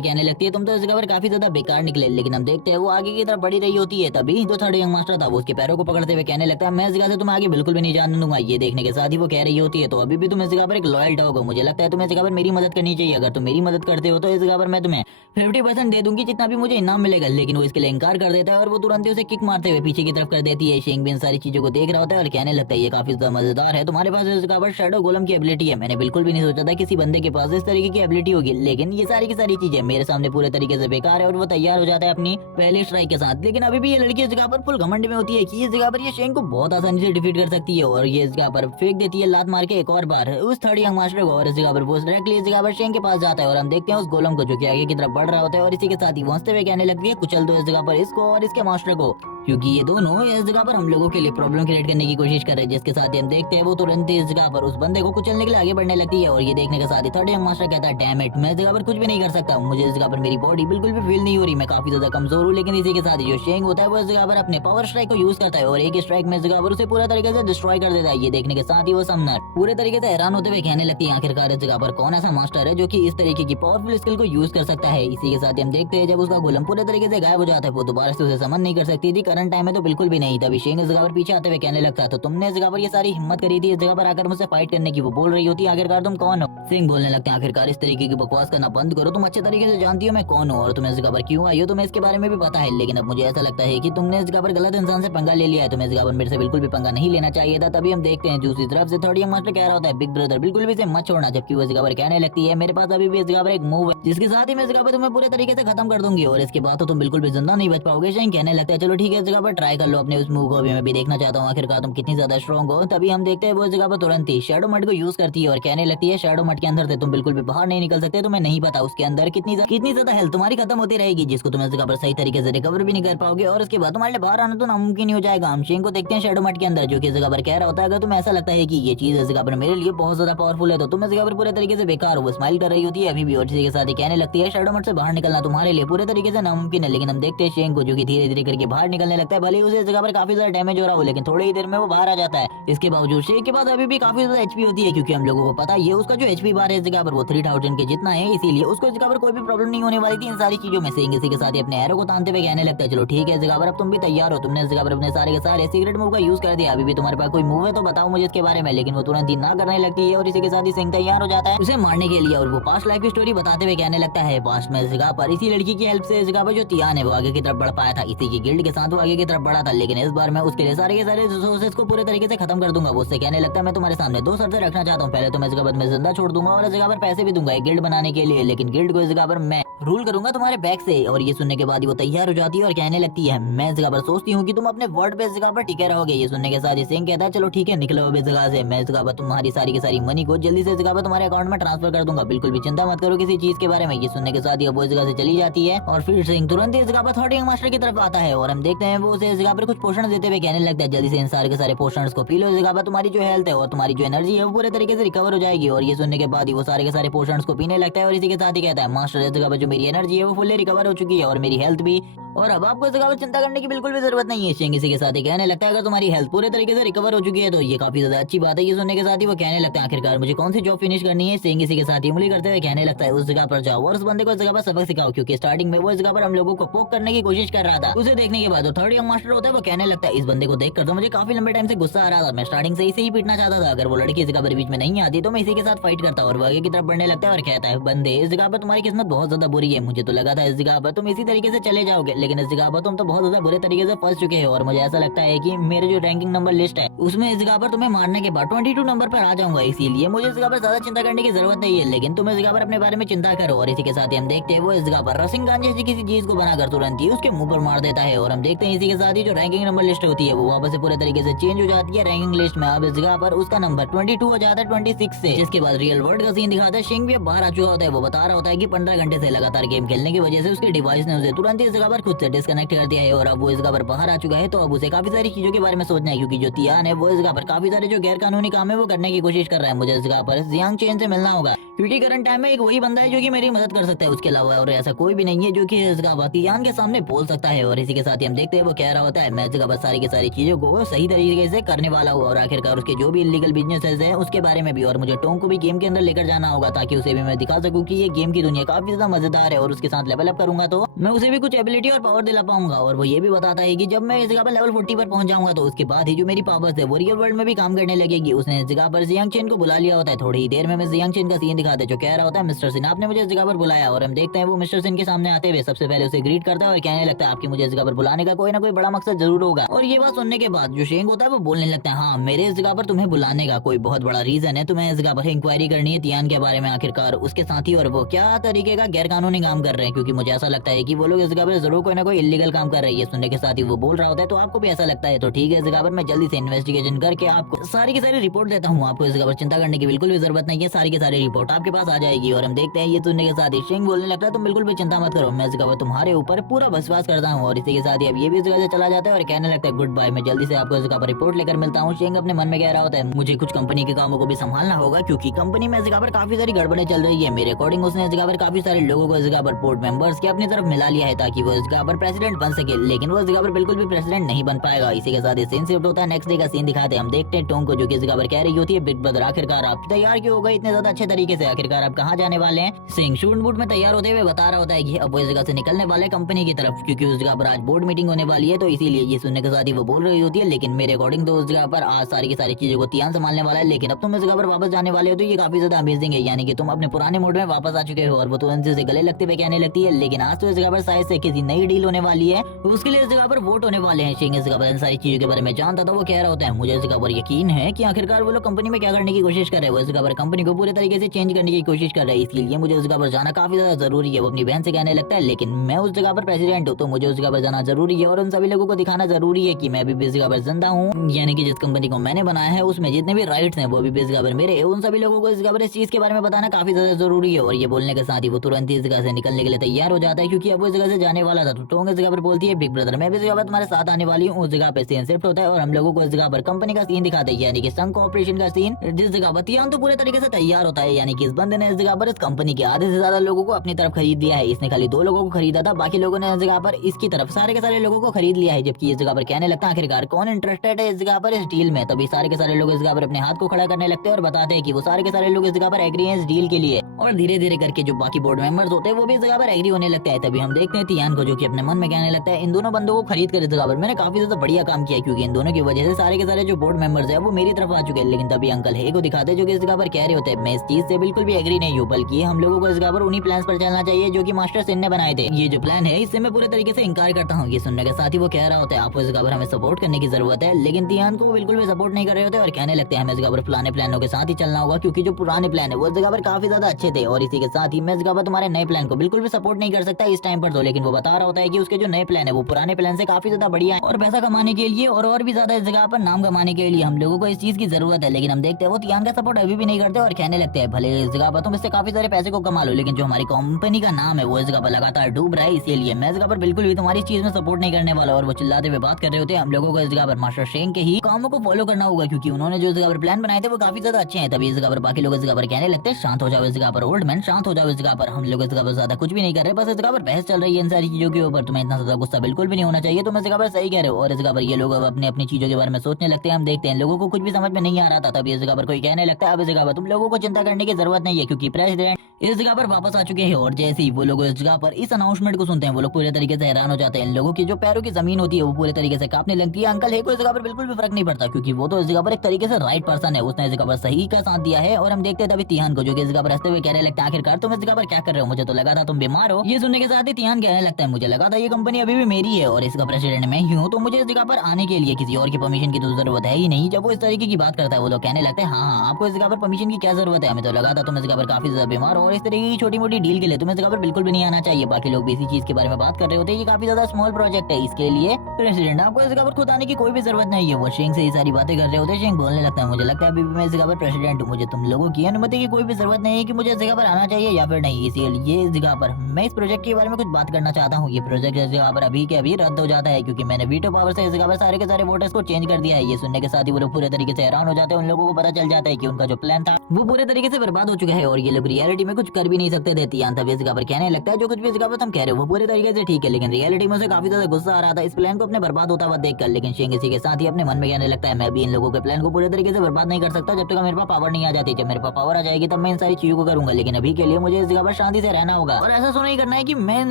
कहने लगती है तुम तो इस जगह पर काफी ज्यादा बेकार निकले। लेकिन हम देखते हैं वो आगे की तरफ बढ़ी रही होती है, तभी जो थर्ड यंग मास्टर था वो उसके पैरों को पकड़ते हुए कहने लगता है मैं इस जगह से तुम्हें आगे बिल्कुल भी नहीं जाने दूंगा। ये देखने के साथ ही वो कह रही होती है तो अभी भी तुम इस जगह पर एक लॉयल डॉग हो, मुझे लगता है तुम्हें इस जगह पर मेरी मदद करनी चाहिए। अगर तुम मेरी मदद करते हो तो इस जगह पर मैं तुम्हें 50% दे दूंगी जितना भी मुझे इनाम मिलेगा। लेकिन वो इसके लिए इनकार कर देता है और वो तुरंत ही उसे किक मारते हुए पीछे की तरफ कर देती है। शेंग भी इन सारी चीजों को देख रहा होता है और कहने लगता है ये काफी ज्यादा मजेदार है, तुम्हारे पास इस जगह पर शैडो गोलम की एबिलिटी है। मैंने बिल्कुल भी नहीं सोचा था किसी बंदे के पास इस तरीके की एबिलिटी होगी, लेकिन ये सारी की सारी चीजें मेरे सामने पूरे तरीके से बेकार है। और वो तैयार हो जाता है अपनी पहली स्ट्राइक के साथ। लेकिन अभी भी ये लड़की इस जगह पर फुल घमंड में होती है कि इस जगह पर ये शेंग को बहुत आसानी से डिफीट कर सकती है और ये इस जगह पर फेंक देती है लात मार के एक और बार उस थर्ड यंग मास्टर को। और इस जगह पर वो डायरेक्टली इस जगह पर शेंग के पास जाता है और हम देखते हैं उस गोलम को जो कि आगे की तरफ बढ़ रहा होता है और इसी के साथ ही पहुंचते हुए कहने लगती है कुचल दो इस जगह पर इसको और इसके मास्टर को, क्योंकि ये दोनों इस जगह पर हम लोगों के लिए प्रॉब्लम क्रिएट करने की कोशिश कर रहे हैं। जिसके साथ ही हम देखते हैं वो तुरंत ही इस जगह पर उस बंदे को कुचलने के लिए आगे बढ़ने लगती है। और ये देखने के साथ ही थर्ड यंग मास्टर कहता है डैम इट, मैं इस जगह पर कुछ भी नहीं कर सकता, मुझे इस जगह पर मेरी बॉडी बिल्कुल भी फील नहीं हो रही, मैं काफी ज्यादा कमजोर हूँ। लेकिन इसी के साथ ही जो शेंग होता है वो इस जगह पर अपने पावर स्ट्राइक को यूज करता है और एक स्ट्राइक में इस जगह पर उसे पूरा तरीके से डिस्ट्रॉय कर देता है। ये देखने के साथ ही वो समनर पूरे तरीके से हैरान होते हुए कहने लगती है आखिरकार इस जगह पर कौन ऐसा मास्टर है जो कि इस तरीके की पावरफुल स्किल को यूज कर सकता है। इसी के साथ ही हम देखते हैं जब उसका गोलम पूरे तरीके से गायब हो जाता है वो दोबारा से उसे समन नहीं कर सकती थी, करंट टाइम में तो बिल्कुल भी नहीं। तभी शेंग इस जगह पर पीछे आते हुए कहने लगता तो तुमने इस जगह पर ये सारी हिम्मत करी थी इस जगह पर आकर मुझसे फाइट करने की। वो बोल रही होती है आखिरकार तुम कौन हो। सिंह बोलने लगते हैं आखिरकार इस तरीके की बकवास करना बंद करो, तुम अच्छे तरीके से जानती हो मैं कौन हूँ और तुम इस जगह पर क्यों आई हो, तुम्हें इसके बारे में भी पता है। लेकिन अब मुझे ऐसा लगता है कि तुमने इस जगह पर गलत इंसान से पंगा ले लिया है, तुम्हें इस जगह पर मेरे से बिल्कुल भी पंगा नहीं लेना चाहिए था। तभी हम देखते हैं दूसरी तरफ से थर्ड यंग मास्टर कह रहा होता है बिग ब्रदर बिल्कुल भी इसे मत छोड़ना, जबकि वो इस जगह पर कहने लगती है मेरे पास अभी भी इस जगह पर एक मूव है जिसके साथ ही मैं इस जगह पर तुम्हें पूरे तरीके से खत्म कर दूंगी और इसके बाद तो तुम बिल्कुल भी जिंदा नहीं बच पाओगे। शेंग कहने लगता है चलो ठीक है इस जगह पर ट्राई कर लो अपने उस मूव को, भी मैं भी देखना चाहता हूँ आखिरकार तुम कितनी ज्यादा स्ट्रॉन्ग हो। तभी हम देखते हैं वो इस जगह पर तुरंत ही शैडो मट को यूज करती है और कहने लगती है शैडो मट के अंदर से तुम बिल्कुल भी बाहर नहीं निकल सकते, तुम्हें नहीं पता उसके अंदर कितनी ज्यादा हेल्थ तुम्हारी खत्म होती रहेगी जिसको तुम इस जगह पर सही तरीके से रिकवर भी नहीं कर पाओगे और उसके बाद तुम्हारे लिए बाहर आना तो नामुमकिन ही हो जाएगा। हम शेंग को देखते हैं शैडो मट के अंदर जो कि इस जगह पर कह रहा होता है अगर तुम्हें ऐसा लगता है कि ये चीज इस जगह पर मेरे लिए बहुत ज्यादा पावरफुल है तो तुम इस जगह पर पूरे तरीके से बेकार हो। वो स्माइल कर रही होती है अभी भी और इसी के साथ ही कहने लगती है शैडो मट से बाहर निकलना तुम्हारे लिए पूरे तरीके से नामुमकिन है। लेकिन हम देखते हैं शेंग को जो कि धीरे धीरे करके बाहर निकलने लगता है, भले ही उसे इस जगह पर काफी ज्यादा डैमेज हो रहा हो लेकिन थोड़ी ही देर में वो बाहर आ जाता है। इसके बावजूद शेंग के पास अभी भी काफी ज्यादा एचपी होती है क्योंकि हम लोगों को पता है उसका जो एचपी बार है इस जगह पर वो 3000 के जितना है, इसीलिए उसको इस जगह पर कोई भी प्रॉब्लम नहीं होने वाली थी इन सारी चीजों में। शेंग इसी के साथ ही अपने एरो को तानते हुए कहने लगता है चलो ठीक है इस जगह पर अब तुम भी तैयार हो, तुमने इस जगह पर अपने सारे के सारे सीक्रेट मूव का यूज कर दिया, अभी भी तुम्हारे पास कोई मूव है तो बताओ मुझे इसके बारे में। लेकिन वो तुरंत ही ना करने लगती है और इसी के साथ ही शेंग तैयार हो जाता है उसे मारने के लिए और वो पास्ट लाइफ की स्टोरी बताते हुए कहने लगता है पास्ट में इस जगह पर इसी लड़की की हेल्प से इस जगह पर जो तियान है वो आगे की तरफ बढ़ पाया था, इसी की गिल्ड के साथ वो आगे की तरफ बढ़ा था। लेकिन इस बार मैं उसके लिए सारे के सारे रिसोर्सेज को पूरे तरीके से खत्म कर दूंगा। वो उससे कहने लगता है मैं तुम्हारे सामने दो शर्तें रखना चाहता हूँ, पहले तो मैं इस जगह पर मैं जिंदा छोड़ दूंगा और इस जगह पर पैसे भी दूंगा एक गिल्ड बनाने के लिए, लेकिन गिल्ड को इस जगह पर मैं रूल करूंगा तुम्हारे बैक से। और ये सुनने के बाद ही वो तैयार हो जाती है और कहने लगती है मैं इस जगह पर सोचती हूँ कि तुम अपने वर्ड पे इस जगह पर टिके रहोगे। ये सुनने के साथ शेंग कहता है चलो ठीक है निकलो अब इस जगह से, मैं इस जगह पर तुम्हारी सारी की सारी मनी को जल्दी से इस जगह पर तुम्हारे अकाउंट में ट्रांसफर कर दूंगा, बिल्कुल भी चिंता मत करो किसी चीज के बारे में। ये सुनने के साथ ही वो इस जगह से चली जाती है और फिर शेंग तुरंत ही इस जगह पर थर्ड यंग मास्टर की तरफ आता है और हम देखते हैं वो उसे इस जगह पर कुछ पोषण देते हुए कहने लगता है जल्दी से इन सारे के सारे पोषण को पी लो, इस जगह पर तुम्हारी जो हेल्थ है और तुम्हारी जो एनर्जी है वो पूरे तरीके से रिकवर हो जाएगी। और ये सुनने के बाद ही वो सारे के सारे पोषण को पीने लगता है और इसी के साथ ही कहता है मास्टर इस जगह पर जो मेरी एनर्जी है वो फुल्ली रिकवर हो चुकी है और मेरी हेल्थ भी, और अब आपको इस जगह पर चिंता करने की बिल्कुल भी जरूरत नहीं है। शेंग इसी के साथ ही कहने लगता है अगर तुम्हारी हेल्थ पूरे तरीके से रिकवर हो चुकी है तो ये काफी ज्यादा अच्छी बात है। ये सुनने के साथ ही वो कहने लगता है आखिरकार मुझे कौन सी जॉब फिनिश करनी है। शेंग इसी के साथ ही उंगली करते हुए कहने लगता है उस जगह पर जाओ और उस बंदे को इस जगह पर सबक सिखाओ, क्योंकि स्टार्टिंग में वो इस जगह पर हम लोगों को पोक करने की कोशिश कर रहा था। उसे देखने के बाद थर्ड यंग मास्टर होता है वो कहने लगता है इस बंदे को देखकर तो मुझे काफी लंबे टाइम से गुस्सा आ रहा था, मैं स्टार्टिंग से इसे ही पीटना चाहता था, अगर वो लड़की इस जगह पर बीच में नहीं आती तो मैं इसी के साथ फाइट करता। और वो आगे की तरफ बढ़ने लगता है और कहता है बंदे इस जगह पर तुम्हारी किस्मत बहुत ज्यादा बुरी है, मुझे तो लगा था इस जगह पर तुम इसी तरीके से चले जाओगे, लेकिन इस जगह पर तुम तो बहुत ज्यादा बुरे तरीके से फंस चुके हो और मुझे ऐसा लगता है कि मेरे जो रैंकिंग नंबर लिस्ट है उसमें इस जगह पर तुम्हें मारने के बाद 22 नंबर पर आ जाऊंगा, इसीलिए मुझे इस जगह पर ज्यादा चिंता करने की जरूरत नहीं है, लेकिन तुम इस जगह पर अपने बारे में चिंता करो। और इसी के साथ ही हम देखते हैं वो इस जगह पर रसिंगान जैसी किसी चीज को बनाकर तुरंत ही उसके मुंह पर मार देता है और हम देखते हैं इसी के साथ ही जो रैंकिंग नंबर लिस्ट होती है वो वापस से पूरे तरीके से चेंज हो जाती है रैंकिंग लिस्ट में। अब इस जगह पर उसका नंबर 22 हो जाता है 26 से, जिसके बाद रियल वर्ल्ड का सीन दिखाता है। शेंग भी अब बाहर आ चुका होता है, वो बता रहा होता है कि 15 घंटे से लगातार गेम खेलने की वजह से उसके डिवाइस ने उसे तुरंत इस जगह पर खुद खुद से डिस्कनेक्ट कर दिया है और अब वो इस जगह पर बाहर आ चुका है। तो अब उसे काफी सारी चीजों के बारे में सोचना है, क्योंकि जो तियान है वो इस जगह पर काफी सारे जो गैर कानूनी काम है वो करने की कोशिश कर रहा है। मुझे इस जगह पर जियांग चेन से मिलना होगा, क्योंकि करंट टाइम में एक वही बंदा है जो कि मेरी मदद कर सकता है, उसके अलावा और ऐसा कोई भी नहीं है जो कि इस जगह पर तियान के सामने बोल सकता है। और इसी के साथ ही हम देखते हैं वो कह रहा होता है, मैं इस जगह पर सारी की सारी चीजों को सही तरीके से करने वाला हूँ और आखिरकार उसके जो भी इलीगल बिजनेसेस है उसके बारे में भी। और मुझे टोंग को भी गेम के अंदर लेकर जाना होगा ताकि उसे भी मैं दिखा सकूं कि ये गेम की दुनिया काफी ज्यादा मजेदार है, और उसके साथ लेवल अप करूंगा तो मैं उसे भी कुछ एबिलिटी और पावर दिला पाऊंगा। और वो ये भी बताता है कि जब मैं इस जगह पर लेवल 40 पर पहुंच जाऊंगा तो उसके बाद ही जो मेरी पावर्स है वो रियल वर्ल्ड में भी काम करने लगेगी। उसने इस जगह पर जियांग चेन को बुला लिया होता है। थोड़ी ही देर में मैं जियांग चेन का सीन दिखाते जो कह रहा होता है, मिस्टर सिन आपने मुझे इस जगह पर बुलाया। और हम देखते हैं वो मिस्टर सिन के सामने आते हुए सबसे पहले उसे ग्रीट करता है और कहने लगता है, आपकी मुझे इस जगह पर बुलाने का कोई ना कोई बड़ा मकसद जरूर होगा। और ये बात सुनने के बाद जो शेंग होता है वो बोलने लगता है, हाँ मेरे इस जगह पर तुम्हें बुलाने का कोई बहुत बड़ा रीजन है, तुम्हें इस जगह पर इंक्वायरी करनी है तियान के बारे में आखिरकार उसके साथी और वो क्या तरीके का गैर कानूनी काम कर रहे हैं, क्योंकि मुझे ऐसा लगता है कि वो लोग इस जगह पर जरूर कोई ना कोई इलीगल काम कर रही है। सुनने के साथ ही वो बोल रहा होता है, तो आपको भी ऐसा लगता है तो ठीक है, इस जगह पर मैं जल्दी से इन्वेस्टिगेशन करके आपको सारी की सारी रिपोर्ट देता हूँ। आपको इस जगह पर चिंता करने की बिल्कुल भी जरूरत नहीं है, सारी की सारी रिपोर्ट आपके पास आ जाएगी। और हम देखते हैं ये सुनने के साथ ही शेंग बोलने लगता है, तुम बिल्कुल भी चिंता मत करो, मैं इस जगह पर तुम्हारे ऊपर पूरा विश्वास करता हूँ। और इसी के साथ ही अब ये भी इस जगह से चला जाता है और कहने लगता है, गुड बाय, मैं जल्दी से आपको इस जगह पर रिपोर्ट लेकर मिलता हूँ। शेंग अपने मन में कह रहा होता है, मुझे कुछ कंपनी के कामों को भी संभालना होगा, क्योंकि कंपनी में इस जगह पर काफी सारी गड़बड़ें चल रही है। मेरे अकॉर्डिंग उसने इस जगह पर काफी सारे लोगों को इस जगह पर बोर्ड मेंबर्स के अपनी तरफ मिला लिया है ताकि वो इस जगह पर प्रेसिडेंट बन सके, लेकिन वो इस जगह पर बिल्कुल भी प्रेसिडेंट नहीं बन पाएगा। इसी के साथ ही सीन शिफ्ट होता है, नेक्स्ट डे का सीन दिखाते हैं। हम देखते हैं टोंग को जो कि इस जगह पर कह रही होती है, बिग ब्रदर आखिरकार आप तैयार क्यों हो गए इतने ज्यादा अच्छे तरीके से, आखिरकार आप कहाँ जाने वाले हैं। सिंह शूट बूट में तैयार होते हुए बता रहा होता है कि अब वो इस जगह से निकलने वाले कंपनी की तरफ, क्योंकि उस जगह पर आज बोर्ड मीटिंग होने वाली है। तो इसीलिए ये सुनने के साथ ही वो बोल रही होती है, लेकिन मेरे अकॉर्डिंग तो उस जगह पर आज सारी की सारी चीजों को तियान संभालने वाला है, लेकिन अब तुम इस जगह पर वापस जाने वाले हो तो ये काफी ज्यादा अमेजिंग है, यानी कि तुम अपने पुराने मोड में वापस आ चुके हो। और वो तुरंत से गले लगते हुए कहने लगती है, लेकिन आज तो इस जगह पर शायद से किसी नई डील होने वाली है, उसके लिए इस जगह पर वोट होने वाले हैं। शेंग इस जगह पर इन सारी चीजों के बारे में जानता था। वो कह रहा होता है, मुझे इस जगह पर यकीन है कि आखिरकार वो लोग कंपनी में क्या करने की कोशिश कर रहे हैं, वो इस जगह पर कंपनी को पूरे तरीके से चेंज करने की कोशिश कर रहे हैं, इसलिए मुझे उस जगह पर जाना काफी ज्यादा जरूरी है। वो अपनी बहन से कहने लगता है, लेकिन मैं उस जगह पर प्रेसिडेंट हूँ तो मुझे उस जगह पर जाना जरूरी है और उन सभी लोगों को दिखाना जरूरी है कि मैं भी इस जगह पर जिंदा हूँ, यानी कि जिस कंपनी को मैंने बनाया है उसमें जितने भी राइट्स हैं वो भी इस जगह पर मेरे, उन सभी लोगों को इस जगह पर इस चीज के बारे में बताना काफी ज्यादा जरूरी है। और ये बोलने के साथ ही वो तुरंत ही इस जगह से निकलने के लिए तैयार हो जाता है, क्योंकि अब वो इस जगह से जाने वाला था। तो टोंग इस जगह पर बोलती है, बिग ब्रदर मैं भी इस जगह पर तुम्हारे साथ आने वाली हूँ। उस जगह पे सीन शिफ्ट होता है और हम लोगों को इस जगह पर कंपनी का सीन दिखाते हैं, यानी कि संघ कॉर्पोरेशन का सीन, जिस जगह पर तियान तो पूरे तरीके से तैयार होता है, यानी कि इस बंदे ने इस जगह पर इस कंपनी के आधे से ज्यादा लोगों को अपनी तरफ खरीद लिया है। इसने खाली 2 लोगों को खरीदा था, बाकी लोगों ने इस जगह पर इसकी तरफ सारे के सारे लोगों को खरीद लिया है। जबकि इस जगह पर कहने लगता है, आखिरकार कौन इंटरेस्टेड है इस जगह पर इस डील में। तभी सारे के सारे लोग इस जगह पर अपने हाथ को खड़ा करने लगते हैं और बताते हैं कि वो सारे के सारे लोग इस जगह पर एग्री हैं इस डील के लिए। और धीरे धीरे करके जो बाकी बोर्ड मेंबर्स होते हैं वो भी इस जगह पर एग्री होने लगता है। तभी हम देखते हैं तियान को जो कि अपने मन में कहने लगता है, इन दोनों बंदों को खरीद कर इस जगह पर मैंने काफी ज्यादा बढ़िया काम किया, क्योंकि इन दोनों की वजह से सारे के सारे जो बोर्ड मेंबर्स है वो मेरी तरफ आ चुके हैं। लेकिन तभी अंकल हे को दिखाते हैं जो कि इस जगह पर कह रहे होते हैं, मैं इस चीज से बिल्कुल भी एग्री नहीं हूँ, बल्कि हम लोगों को इस जगह पर उन्हीं प्लान पर चलना चाहिए जो कि मास्टर सिन ने बनाए थे। ये जो प्लान है इससे मैं पूरे तरीके से इंकार करता हूँ। ये सुनने के साथ ही वो कह रहा होता है, आपको इस जगह पर हमें सपोर्ट करने की जरूरत है, लेकिन तियान को बिल्कुल भी सपोर्ट नहीं कर रहे होते और कहने लगते हैं हमें इस जगह पर पुराने प्लानों के साथ ही चलना होगा, क्योंकि जो पुराने प्लान है वो इस जगह पर काफी ज्यादा अच्छे थे। और इसी के साथ ही मैं इस जगह पर तुम्हारे नए प्लान को बिल्कुल भी सपोर्ट नहीं कर सकता इस टाइम पर तो। लेकिन वो बता रहा होता है कि उसके जो नए प्लान है वो पुराने प्लान से काफी ज्यादा बढ़िया है और पैसा कमाने के लिए और भी ज्यादा इस जगह पर नाम कमाने के लिए हम लोगों को इस चीज की जरूरत है। लेकिन हम देखते हैं वो तियान का सपोर्ट अभी भी नहीं करते और कहने लगते हैं, भले इस जगह पर तुम इससे काफी सारे पैसे को कमा लो, लेकिन जो हमारी कंपनी का नाम है वो इस जगह पर लगातार डूब रहा है, इसीलिए मैं इस जगह पर बिल्कुल भी तुम्हारी चीज में सपोर्ट नहीं करने वाला। और वो चिल्लाते हुए बात कर रहे होते हैं, हम लोगों को इस जगह पर मास्टर शेंग के ही कामों को फॉलो करना होगा, क्योंकि उन्होंने जो इस जगह पर प्लान बनाए थे वो काफी ज्यादा अच्छे हैं। तभी इस जगह पर बाकी लोग इस जगह पर कहने लगते हैं, शांत हो जाओ इस जगह पर ओल्ड मैन, शांत हो जाओ इस जगह पर, हम लोग इस जगह पर ज्यादा कुछ भी नहीं कर रहे, बस इस जगह पर बहस चल रही है इन सारी चीजों के ऊपर, तुम्हें इतना ज्यादा गुस्सा बिल्कुल भी नहीं होना चाहिए, तुम इस जगह पर सही कह रहे हो। और इस जगह पर ये लोग अब अपने अपनी चीजों के बारे में सोचने लगते हैं। हम देखते हैं लोगों को कुछ भी समझ में नहीं आ रहा था। तभी इस जगह पर कोई कहने लगता है, अब इस जगह पर तुम लोगों को चिंता करने की जरूरत नहीं है, क्योंकि प्रेसिडेंट इस जगह पर वापस आ चुके हैं। और जैसे ही वो लोग इस जगह पर इस अनाउंसमेंट को सुनते हैं वो लोग पूरे तरीके से हैरान हो जाते हैं। इन लोगों की जो पैरों की जमीन होती है वो पूरे तरीके से कांपने लगती है। अंकल हे को इस जगह पर बिल्कुल भी फर्क नहीं पड़ता, क्योंकि वो तो इस जगह पर एक तरीके से राइट पर्सन है, उसने इस जगह पर सही का साथ दिया है। और हम देखते हैं तभी तियान को जो कि इस जगह पर हंसते हुए कहने लगता है, आखिरकार तुम इस जगह पर क्या कर रहे हो, मुझे तो लगा था तुम बीमार हो। ये सुनने के साथ ही तियान कहने लगता है, मुझे लगा था ये कंपनी अभी भी मेरी है और इसका प्रेसिडेंट मैं ही हूँ, तो मुझे इस जगह पर आने के लिए किसी और की परमिशन की तो जरूरत है ही नहीं। जब वो इस तरीके की बात करता है वो लोग कहने लगते हैं, हाँ आपको इस जगह पर परमिशन की क्या जरूरत है, हमें तो लगा था तुम इस जगह पर काफी ज्यादा बीमार हो और इस तरीके की छोटी मोटी डील के लिए तुम्हें इस जगह पर बिल्कुल भी नहीं आना चाहिए। बाकी लोग भी इसी चीज के बारे में बात कर रहे होते हैं, ये काफी ज्यादा स्मॉल प्रोजेक्ट है, इसके लिए प्रेसिडेंट आपको इस जगह पर खुद आने की कोई भी जरूरत नहीं है। वो शेंग से ये सारी बातें कर रहे होते हैं। शेंग बोलने लगता है, मुझे लगता है अभी भी मैं इस जगह पर प्रेसिडेंट हूँ, मुझे तुम लोगों की अनुमति की कोई भी जरूरत नहीं है कि मुझे इस जगह पर आना चाहिए या फिर नहीं। इसीलिए इस जगह पर मैं इस प्रोजेक्ट के बारे में कुछ बात करना चाहता हूँ। ये प्रोजेक्ट इस जगह पर अभी के अभी रद्द हो जाता है क्योंकि मैंने वीटो पावर से इस जगह पर सारे के सारे वोटर्स को चेंज कर दिया है। ये सुनने के साथ ही वो लोग पूरे तरीके से हैरान हो जाते हैं। उन लोगों को पता चल जाता है कि उनका जो प्लान था वो पूरे तरीके से बर्बाद हो चुका है और ये लोग रियलिटी में कुछ कर भी नहीं सकते थे। तियान तब इस जगह पर कहने लगता है, जो कुछ भी इस जगह पर तुम कह रहे हो वो पूरे तरीके से ठीक है, लेकिन रियलिटी में से काफी ज्यादा गुस्सा आ रहा था इस प्लान को अपने बर्बाद होता हुआ देखकर। लेकिन शेंग इसी के साथ ही अपने मन में कहने लगता है, मैं भी इन लोगों के प्लान को पूरे तरीके से बर्बाद नहीं कर सकता जब तक मेरे पास पावर नहीं आ जाती। जब मेरे पास पावर आ जाएगी तब मैं इन सारी चीजों को करूंगा, लेकिन अभी के लिए मुझे इस जगह पर शांति से रहना होगा और ऐसा नहीं करना है कि मैं इन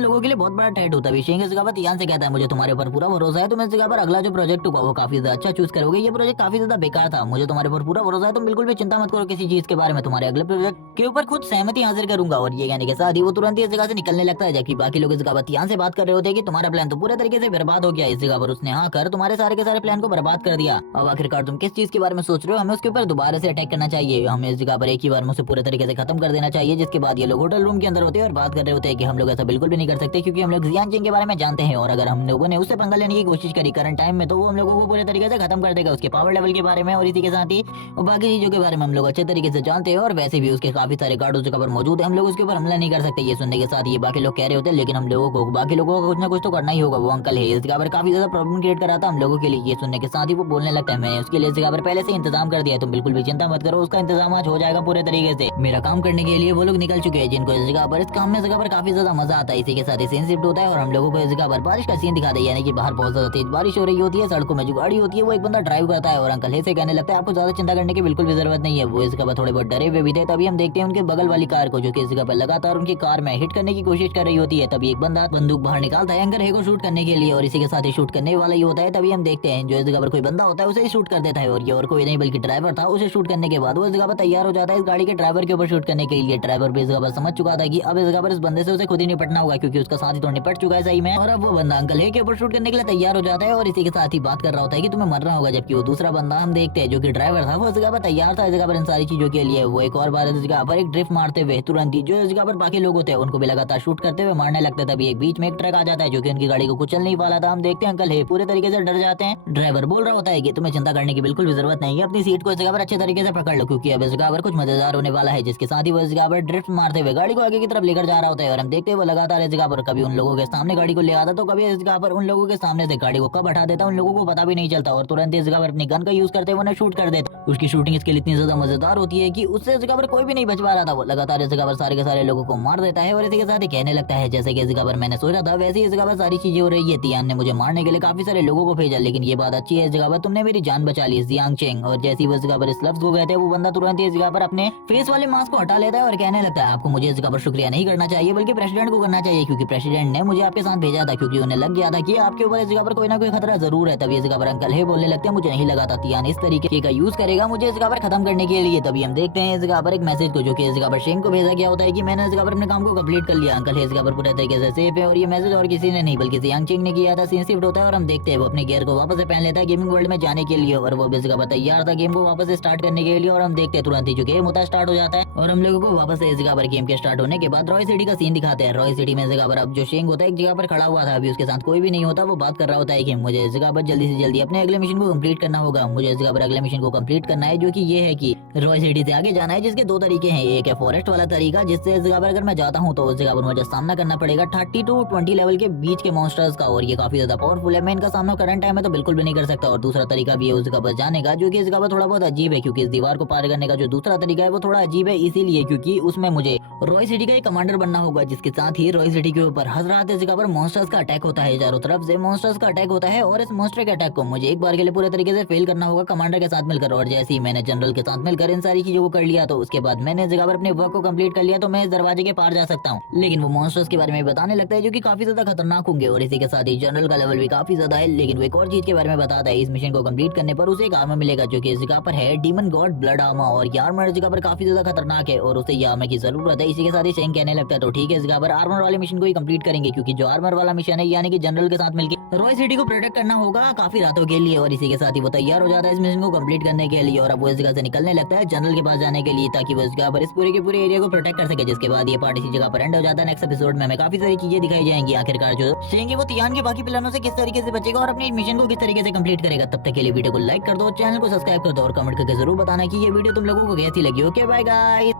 लोगों के लिए बहुत बड़ा थ्रेट हूं। तभी शेंग इस जगह पर तियान से कहता है, मुझे तुम्हारे ऊपर पूरा भरोसा है, तुम इस जगह पर अगला जो प्रोजेक्ट होगा वो काफी ज्यादा अच्छा चूज करोगे। ये प्रोजेक्ट काफी ज्यादा बेकार था, मुझे तुम्हारे ऊपर पूरा भरोसा है, तुम बिल्कुल भी चिंता मत करो किसी चीज के बारे में, तुम्हारे अगले प्रोजेक्ट के ऊपर खुद सहमति हासिल करूंगा। और ये कहने के साथ ही वो तुरंत ही इस जगह से निकलने लगता है, जबकि बाकी लोग इस जगह पर तियान से बात कर रहे होते हैं कि तुम्हारा प्लान तो पूरे तरीके से बर्बाद हो गया। इस जगह पर उसने हाँ कर तुम्हारे सारे के सारे प्लान को बर्बाद कर दिया। अब आखिरकार तुम किस चीज के बारे में सोच रहे हो? हमें उसके ऊपर दोबारा से अटैक करना चाहिए, हमें इस जगह पर एक ही बार उसे पूरे तरीके से खत्म कर देना चाहिए। जिसके बाद ये लोग होटल रूम के अंदर होते हैं और बात कर रहे होते हैं कि हम लोग ऐसा बिल्कुल भी नहीं कर सकते क्योंकि हम लोग जियान चिंग के बारे में जानते हैं और अगर हम लोगों ने उससे पंगा लेने की कोशिश करी करंट टाइम में तो वो हम लोगों को पूरे तरीके से खत्म कर देगा, उसके पावर लेवल के बारे में और इसी के साथ ही बाकी चीजों के बारे में हम लोग अच्छे तरीके से जानते हैं और वैसे भी उसके काफी सारे गार्ड उस जगह पर मौजूद है, हम लोग उसके ऊपर हमला नहीं कर सकते। ये सुनने के साथ ये बाकी लोग कह रहे होते हैं, लेकिन हम लोगों को बाकी लोगों को कुछ ना कुछ तो करना ही होगा। वो अंकल है इस जगह पर काफी ज्यादा प्रॉब्लम क्रिएट कर रहा था हम लोगों के लिए। ये सुनने के साथ ही वो बोलने लगता है, मैंने उसके लिए इस जगह पर पहले से इंतजाम कर दिया, तुम बिल्कुल भी चिंता मत करो, उसका इंतजाम आज हो जाएगा पूरे तरीके से। मेरा काम करने के लिए वो लोग निकल चुके हैं जिनको इस जगह पर इस काम में जगह पर काफी ज्यादा मजा आता है। इसी के साथ ही सीन शिफ्ट होता है और हम लोगों को इस जगह पर बारिश का सीन दिखाता है, यानी कि बाहर बहुत ज्यादा तेज बारिश हो रही होती है, सड़कों में जो गाड़ी होती है वो एक बंदा ड्राइव करता है और अंकल है से कहने लगता है, आपको ज्यादा चिंता करने की बिल्कुल भी जरूरत नहीं है। वो इस जगह पर थोड़े बहुत डरे हुए भी थे। तभी हम देखते हैं उनके बगल वाली कार को जो कि इस जगह पर लगातार उनकी कार में हिट करने की कोशिश कर रही होती है। तभी एक बंदा बंदूक बाहर निकालता है अंकल है को शूट करने के लिए और इसी के साथ ही शूट करने वाला ही होता है। तभी हम देखते हैं जो इस जगह पर कोई बंदा होता है उसे ही शूट कर देता है और ये और कोई नहीं बल्कि ड्राइवर था। उसे शूट करने के बाद वो इस जगह पर तैयार हो जाता है इस गाड़ी के ड्राइवर के ऊपर शूट करने के लिए। ड्राइवर भी इस जगह पर समझ चुका था कि अब इस जगह पर इस बंदे से उसे खुद ही निपटना होगा क्योंकि उसका साथी तो निपट चुका है सही में। और अब वो बंदा अंकल है के ऊपर शूट करने के लिए तैयार हो जाता है और इसी के साथ ही बात कर रहा होता है कि तुम्हें मरना होगा, जबकि वो दूसरा बंदा हम देखते हैं जो कि ड्राइवर था वो इस जगह पर तैयार था इस जगह पर इन सारी चीजों के लिए। वो एक और बार इस जगह पर एक ड्रिफ्ट मारते हुए तुरंत ही जो इस जगह पर बाकी लोग होते हैं उनको भी लगातार शूट करते हुए मारने लगते हैं। तभी एक बीच में एक ट्रक आ जाता है जो कि उनकी गाड़ी को कुचल नहीं वाला था। हम देखते हैं अंकल है पूरे तरीके से डर जाते हैं। ड्राइवर बोल रहा होता है कि तुम्हें चिंता करने की बिल्कुल भी जरूरत नहीं है, अपनी सीट को इस जगह पर अच्छे तरीके से पकड़ लो क्योंकि अब इस जगह पर कुछ मजेदार होने वाला है। जिसके साथ ही वो इस जगह पर ड्रिफ्ट मारते हुए गाड़ी को आगे की तरफ लेकर जा रहा होता है और हम देखते हैं वो लगातार इस जगह पर कभी उन लोगों के सामने गाड़ी को ले आता तो कभी इस जगह पर उन लोगों के सामने से गाड़ी को कब हटा देता उन लोगों को पता भी नहीं चलता और तुरंत इस जगह पर अपनी गन का यूज करते हुए उन्हें शूट कर देता। उसकी शूटिंग इसके लिए इतनी ज्यादा मजेदार होती है कि उससे इस जगह पर कोई भी नहीं बच पा रहा था। वो लगातार इस जगह पर सारे के सारे लोगों को मार देता है और इसी के साथ ही कहने लगता है, जैसे कि इस जगह पर मैंने सोचा था वैसे ही इस जगह पर सारी चीजें हो रही है। तियान ने मुझे मारने के लिए काफी सारे लोगों को भेजा, लेकिन ये बात अच्छी है इस जगह पर तुमने मेरी जान बचा ली जियांग चेंग। और जैसे ही वो इस जगह पर इस लफ्ज को कहते हैं वो बंदा तुरंत ही इस जगह पर अपने फेस वाले मास्क को हटा लेता है और कहने लगता है, आपको मुझे इस जगह पर शुक्रिया नहीं करना चाहिए बल्कि प्रेसिडेंट को करना चाहिए क्योंकि प्रेसिडेंट ने मुझे आपके साथ भेजा था क्योंकि उन्हें लग गया था कि आपके ऊपर इस जगह पर कोई ना कोई खतरा जरूर है। तभी इस जगह पर अंकल है बोलने लगते हैं, मुझे नहीं लगा था तियान इस तरीके का यूज करेगा मुझे इस जगह पर खत्म करने के लिए। तभी हम देखते हैं इस जगह पर एक मैसेज को जो कि इस जगह पर शेंग को भेजा गया होता है कि मैंने इस जगह पर अपने काम को कंप्लीट कर लिया, अंकल है इस जगह पर पूरे तरीके से सेफ है। और ये मैसेज और किसी ने नहीं बल्कि जियांग चिंग ने किया था। सीन शिफ्ट होता है और हम देखते हैं वो अपने गियर को वापस से पहन लेता है गेमिंग वर्ल्ड में जाने के लिए और वो भी इस जगह पर तैयार था गेम को वापस से स्टार्ट करने के लिए। और हम देखते हैं तुरंत ही जो गेम होता है स्टार्ट हो जाता है और हम लोगों को वापस से इस जगह पर गेम के स्टार्ट होने के बाद रॉय सिटी का सीन दिखाते हैं। रॉय सिटी में इस जगह पर अब जो शेंग होता है एक जगह पर खड़ा हुआ था, अभी उसके साथ कोई भी नहीं होता। वो बात कर रहा होता है कि मुझे इस जगह पर जल्दी से जल्दी अपने अगले मिशन को कंप्लीट करना होगा, मुझे इस जगह पर अगले मिशन को कंप्लीट करना है जो कि ये है कि रॉय सिटी से आगे जाना है, जिसके दो तरीके हैं। एक है फॉरेस्ट वाला तरीका जिससे इस जगह पर अगर मैं जाता हूँ तो उस जगह पर मुझे सामना करना पड़ेगा 30 to 20 लेवल के बीच के मॉन्स्टर्स का और ये काफी ज्यादा पावरफुल है। मैं इनका सामना करंट टाइम में तो बिल्कुल भी नहीं कर सकता। और दूसरा तरीका भी है उस जगह पर जाने का जो कि इस जगह पर थोड़ा बहुत अजीब है क्योंकि इस दीवार को पार करने का जो दूसरा तरीका है वो थोड़ा अजीब है, इसीलिए क्योंकि उसमें मुझे रॉय सिटी का एक कमांडर बनना होगा। जिसके साथ ही रॉय सिटी के ऊपर हर रात इस जगह पर मॉन्स्टर्स का अटैक होता है, चारों तरफ से मॉन्स्टर्स का अटैक होता है और इस मॉन्स्टर के अटैक को मुझे एक बार के लिए पूरे तरीके से फेल करना होगा कमांडर के साथ मिलकर। और जैसे ही मैंने जनरल के साथ मिलकर इन सारी चीजों को कर लिया तो उसके बाद मैंने इस जगह पर अपने वर्क को कंप्लीट कर लिया तो मैं इस दरवाजे के पार जा सकता हूँ। लेकिन वो मॉन्स्टर्स के बारे में बताने लगता है जो कि काफी ज्यादा खतरनाक होंगे और इसी के साथ ही जनरल का लेवल भी काफी ज्यादा है। लेकिन वो एक और चीज के बारे में बताता है, इस मिशन को कंप्लीट करने पर उसे एक आर्मर मिलेगा जो कि इस जगह पर है डीमन गॉड ब्लड आर्मर और ये आर्मर इस जगह पर काफी ज्यादा खतरनाक है और उसे ये आर्मर की जरूरत है। इसी के साथ ही शेंग कहने लगता है तो ठीक है इस जगह पर आर्मर वाले मिशन को ही कंप्लीट करेंगे क्योंकि जो आर्मर वाला मिशन है यानी कि जनरल के साथ मिलकर रॉय सिटी को प्रोटेक्ट करना होगा काफी रातों के लिए। और इसी के साथ ही वो तैयार हो जाता है इस मिशन को कंप्लीट करने के लिए और अब वो इस जगह से निकलने लगता है जनरल के पास जाने के लिए, ताकि वो इस जगह पर इस पूरे के पूरे एरिया को प्रोटेक्ट कर सके। जिसके बाद ये पार्ट इसी जगह पर एंड हो जाता है। नेक्स्ट एपिसोड में हमें काफी सारी चीजें दिखाई जाएंगी। आखिरकार जो शेंगी वो तियान के बाकी प्लानों से किस तरीके से बचेगा और अपने मिशन को किस तरीके से कंप्लीट करेगा। तब तक के लिए वीडियो को लाइक कर दो, चैनल को सब्सक्राइब कर दो और कमेंट करके जरूर बताना कि ये वीडियो तुम लोगों को कैसी लगी। Okay bye guys.